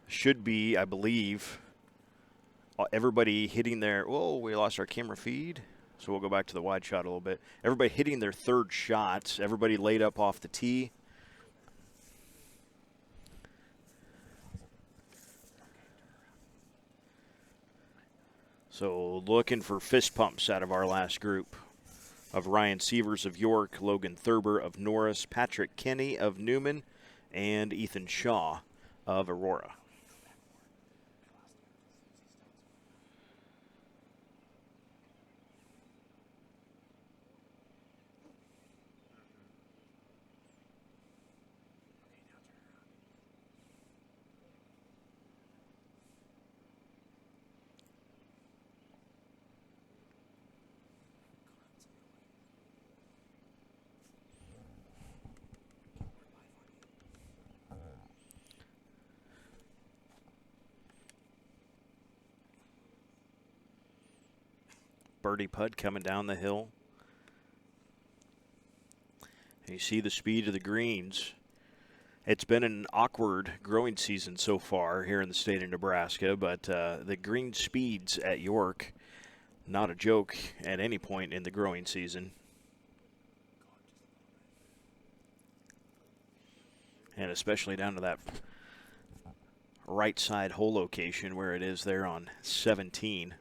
Should be, I believe, everybody hitting their, whoa, we lost our camera feed. So we'll go back to the wide shot a little bit. Everybody hitting their third shots. Everybody laid up off the tee. So looking for fist pumps out of our last group of Ryan Sievers of York, Logan Thurber of Norris, Patrick Kenny of Newman, and Ethan Shaw of Aurora. Birdie putt coming down the hill. And you see the speed of the greens. It's been an awkward growing season so far here in the state of Nebraska, but the green speeds at York, not a joke at any point in the growing season. And especially down to that right side hole location where it is there on 17.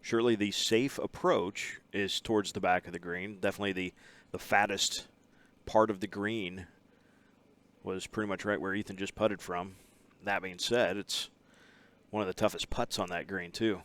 Surely the safe approach is towards the back of the green. Definitely the fattest part of the green was pretty much right where Ethan just putted from. That being said, it's one of the toughest putts on that green too.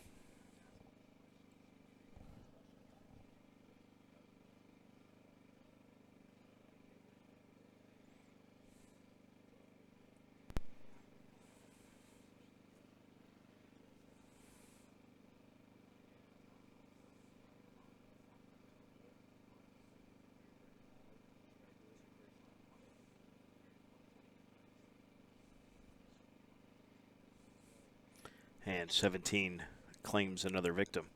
And 17 claims another victim.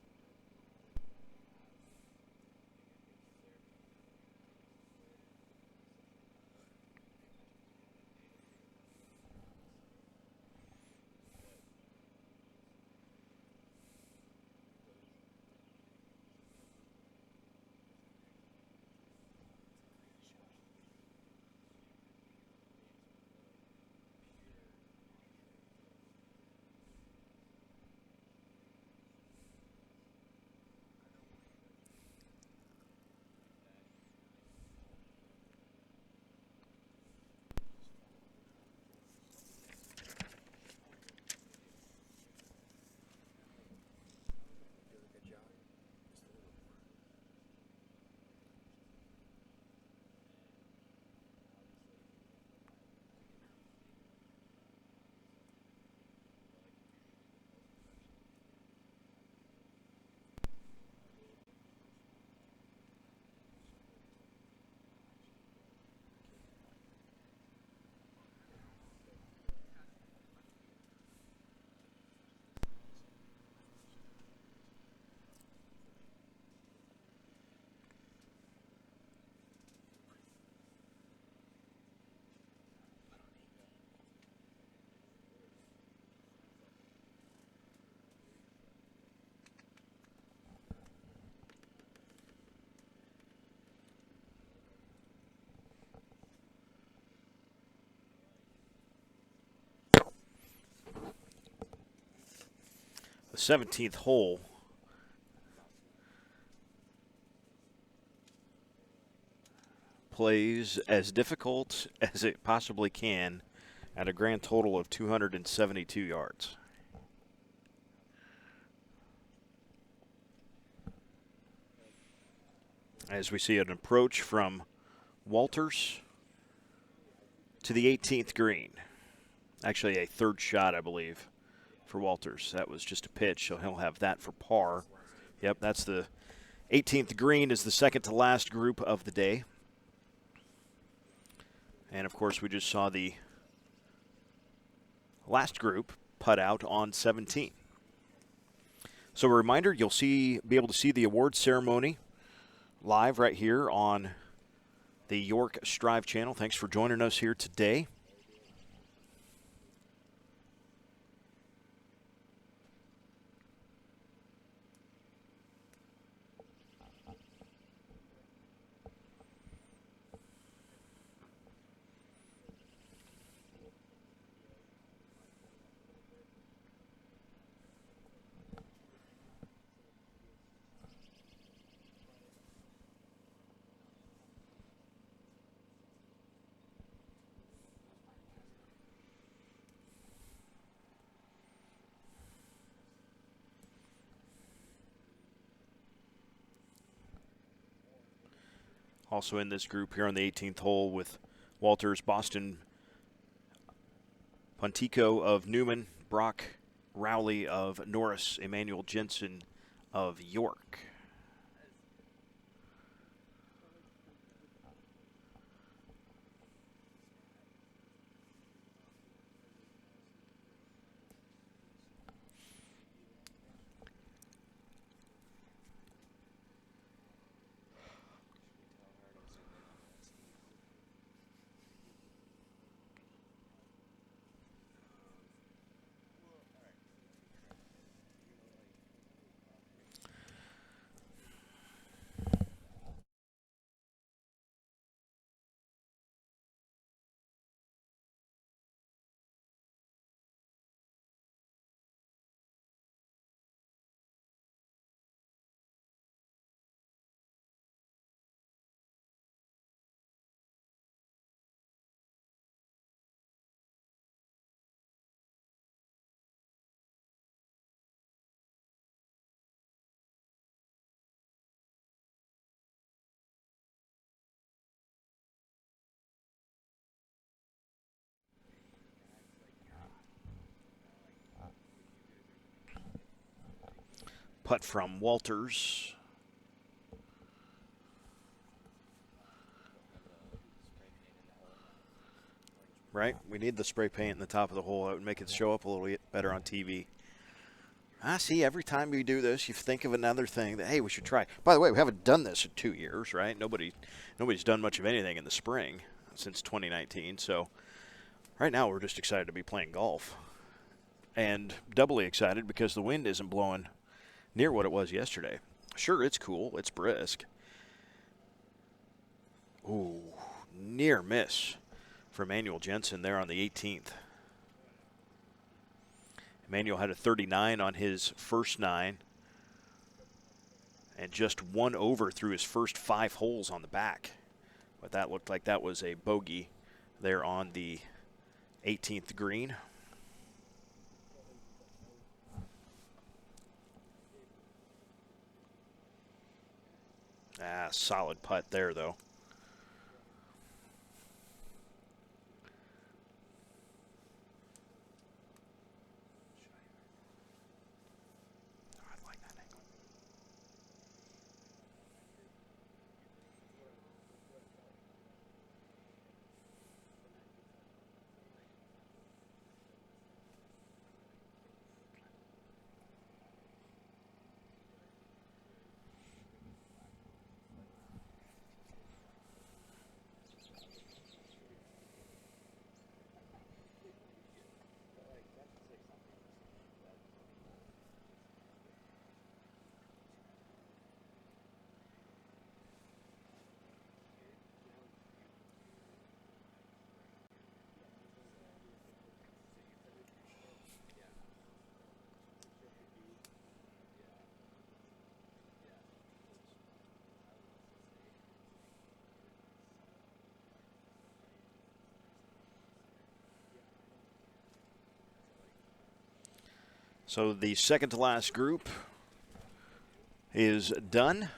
The 17th hole plays as difficult as it possibly can at a grand total of 272 yards. As we see an approach from Walters to the 18th green. Actually a third shot, I believe, for Walters. That was just a pitch, so he'll have that for par. Yep, that's the 18th green, is the second to last group of the day. And, of course, we just saw the last group putt out on 17. So a reminder, you'll be able to see the awards ceremony live right here on the York Strive channel. Thanks for joining us here today. Also in this group here on the 18th hole with Walters, Boston, Pontico of Newman, Brock Rowley of Norris, Emmanuel Jensen of York. Putt from Walters. Right? We need the spray paint in the top of the hole. That would make it show up a little bit better on TV. I see every time we do this, you think of another thing that, hey, we should try. By the way, we haven't done this in 2 years, right? Nobody's done much of anything in the spring since 2019. So right now we're just excited to be playing golf. And doubly excited because the wind isn't blowing near what it was yesterday. Sure, it's cool. It's brisk. Ooh, near miss for Emmanuel Jensen there on the 18th. Emmanuel had a 39 on his first 9 and just 1 over through his first 5 holes on the back. But that looked like that was a bogey there on the 18th green. Solid putt there, though. I like that angle. So the second to last group is done.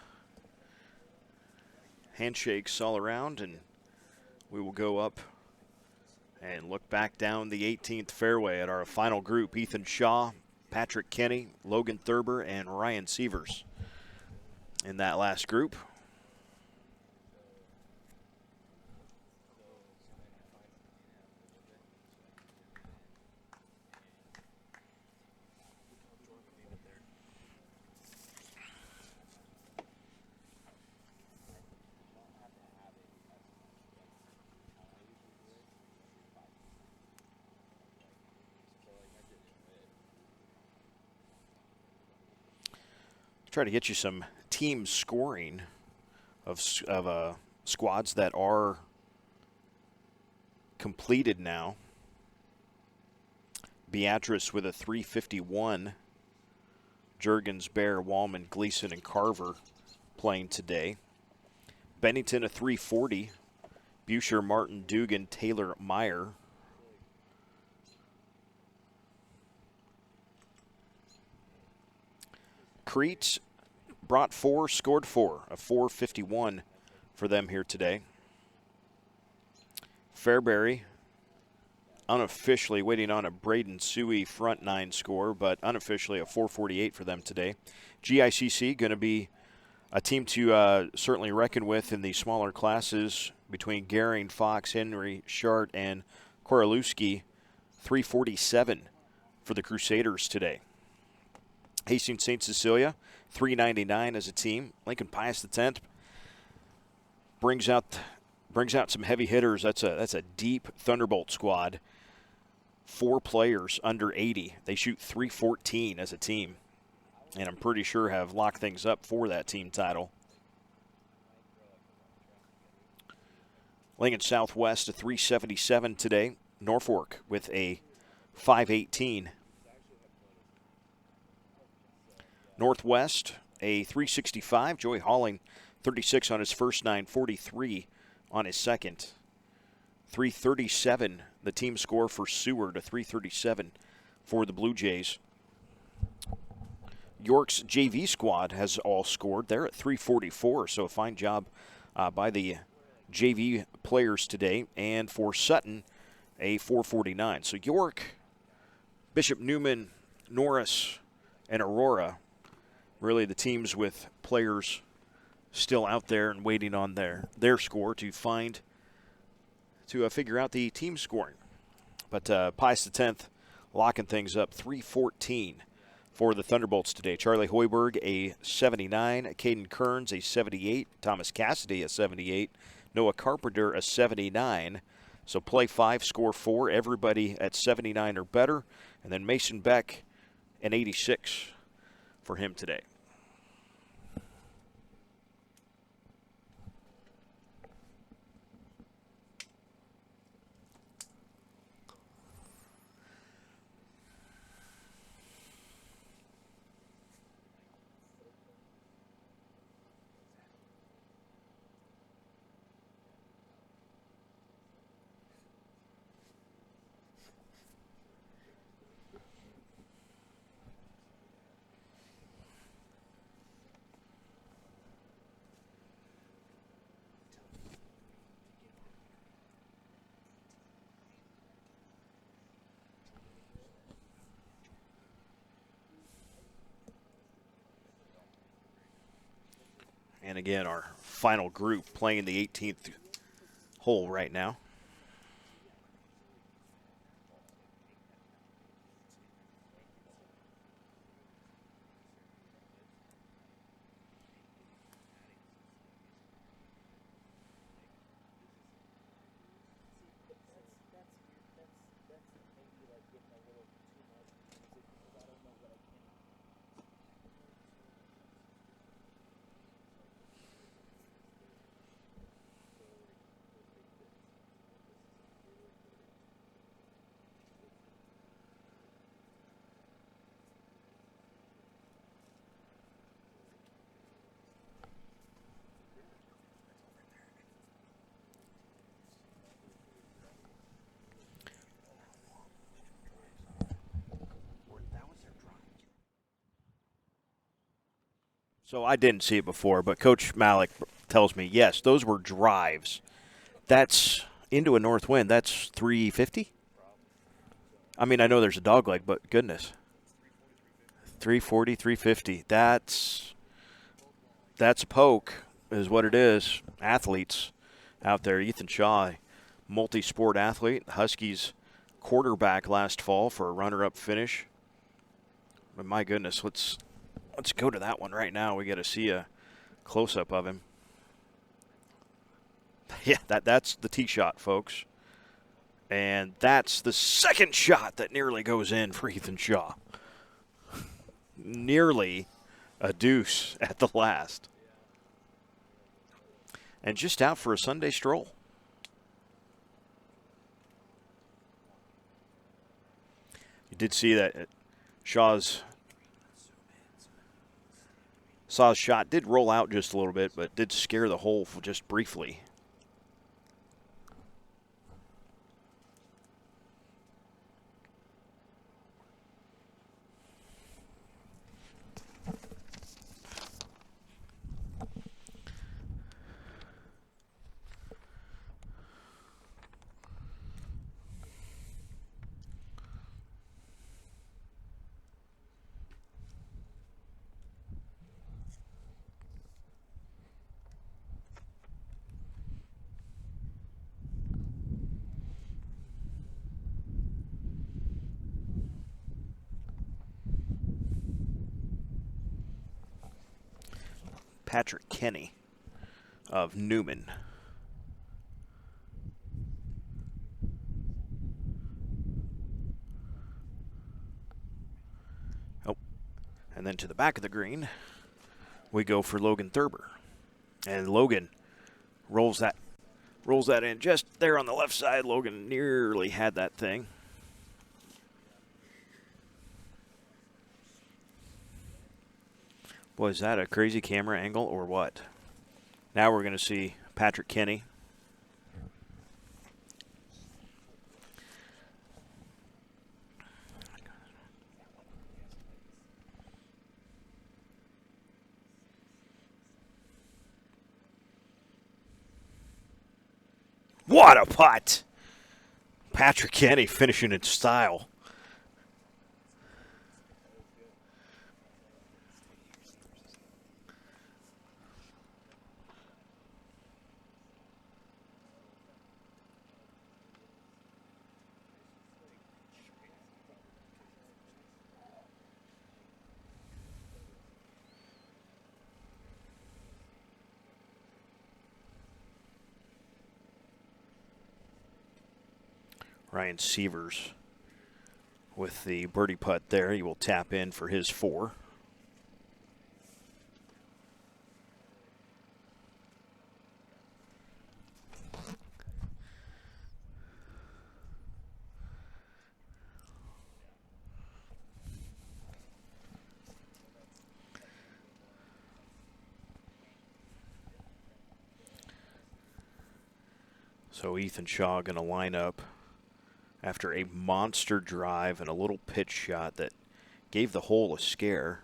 Handshakes all around, and we will go up and look back down the 18th fairway at our final group. Ethan Shaw, Patrick Kenny, Logan Thurber, and Ryan Sievers in that last group. try to get you some team scoring of squads that are completed now. Beatrice with a 351. Juergens, Bear, Wallman, Gleason, and Carver playing today. Bennington a 340. Buescher, Martin, Dugan, Taylor, Meyer. Crete brought 4, scored 4. A 451 for them here today. Fairbury unofficially waiting on a Braden Suey front 9 score, but unofficially a 448 for them today. GICC going to be a team to certainly reckon with in the smaller classes between Gehring, Fox, Henry, Shart, and Korolewski. 347 for the Crusaders today. Hastings St. Cecilia, 399 as a team. Lincoln Pius X brings out some heavy hitters. That's a deep Thunderbolt squad. 4 players under 80. They shoot 314 as a team, and I'm pretty sure have locked things up for that team title. Lincoln Southwest a 377 today. Norfolk with a 518. Northwest a 365. Joey Halling 36 on his first 9, 43 on his second. 337 the team score for Seward, a 337 for the Blue Jays. York's JV squad has all scored. They're at 344, so a fine job by the JV players today. And for Sutton, a 449. So York, Bishop Newman, Norris, and Aurora, really the teams with players still out there and waiting on their score to figure out the team scoring. But Pius X locking things up, 314 for the Thunderbolts today. Charlie Hoiberg, a 79. Caden Kearns, a 78. Thomas Cassidy, a 78. Noah Carpenter, a 79. So play 5, score 4. Everybody at 79 or better. And then Mason Beck, an 86 for him today. And again, our final group playing the 18th hole right now. So I didn't see it before, but Coach Malik tells me, yes, those were drives. That's into a north wind. That's 350? I mean, I know there's a dog leg, but goodness. 340, 350. That's a poke is what it is. Athletes out there. Ethan Shaw, multi-sport athlete. Huskies quarterback last fall for a runner-up finish. But my goodness, let's go to that one right now. We got to see a close-up of him. Yeah, that's the tee shot, folks. And that's the second shot that nearly goes in for Ethan Shaw. Nearly a deuce at the last. And just out for a Sunday stroll. You did see that Shaw's shot did roll out just a little bit, but did scare the hole for just briefly. Patrick Kenny of Newman. Oh, and then to the back of the green, we go for Logan Thurber. And Logan rolls that in just there on the left side. Logan nearly had that thing. Was that a crazy camera angle or what? Now we're going to see Patrick Kenny. What a putt! Patrick Kenny finishing in style. Ryan Sievers with the birdie putt there. He will tap in for his 4. So Ethan Shaw going to line up after a monster drive and a little pitch shot that gave the hole a scare.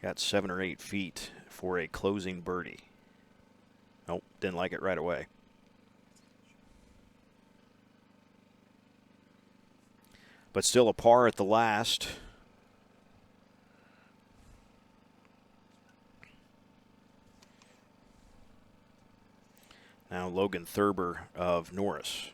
Got 7 or 8 feet for a closing birdie. Nope, didn't like it right away. But still a par at the last. Now Logan Thurber of Norris.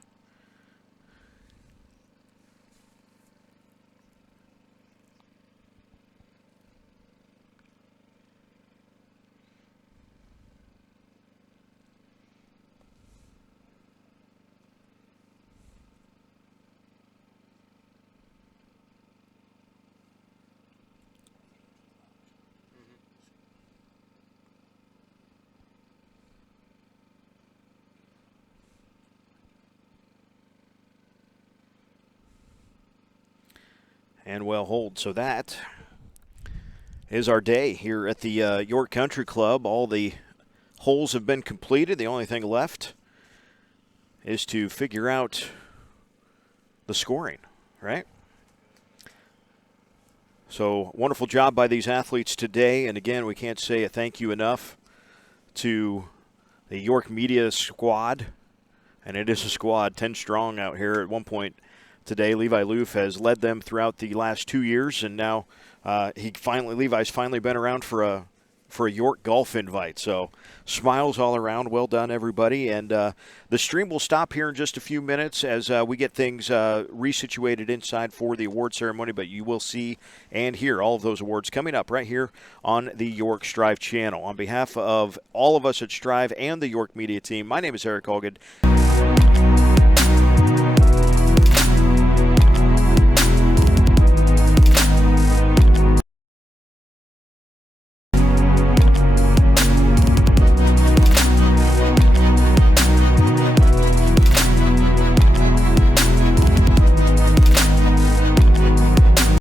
And well hold. So that is our day here at the York Country Club. All the holes have been completed. The only thing left is to figure out the scoring, right? So wonderful job by these athletes today. And again, we can't say a thank you enough to the York Media squad. And it is a squad, 10 strong out here at one point. Today, Levi Loof has led them throughout the last 2 years, and now Levi's finally been around for a York golf invite. So smiles all around. Well done, everybody. And the stream will stop here in just a few minutes as we get things resituated inside for the award ceremony. But you will see and hear all of those awards coming up right here on the York Strive channel. On behalf of all of us at Strive and the York Media team, my name is Eric Holgid.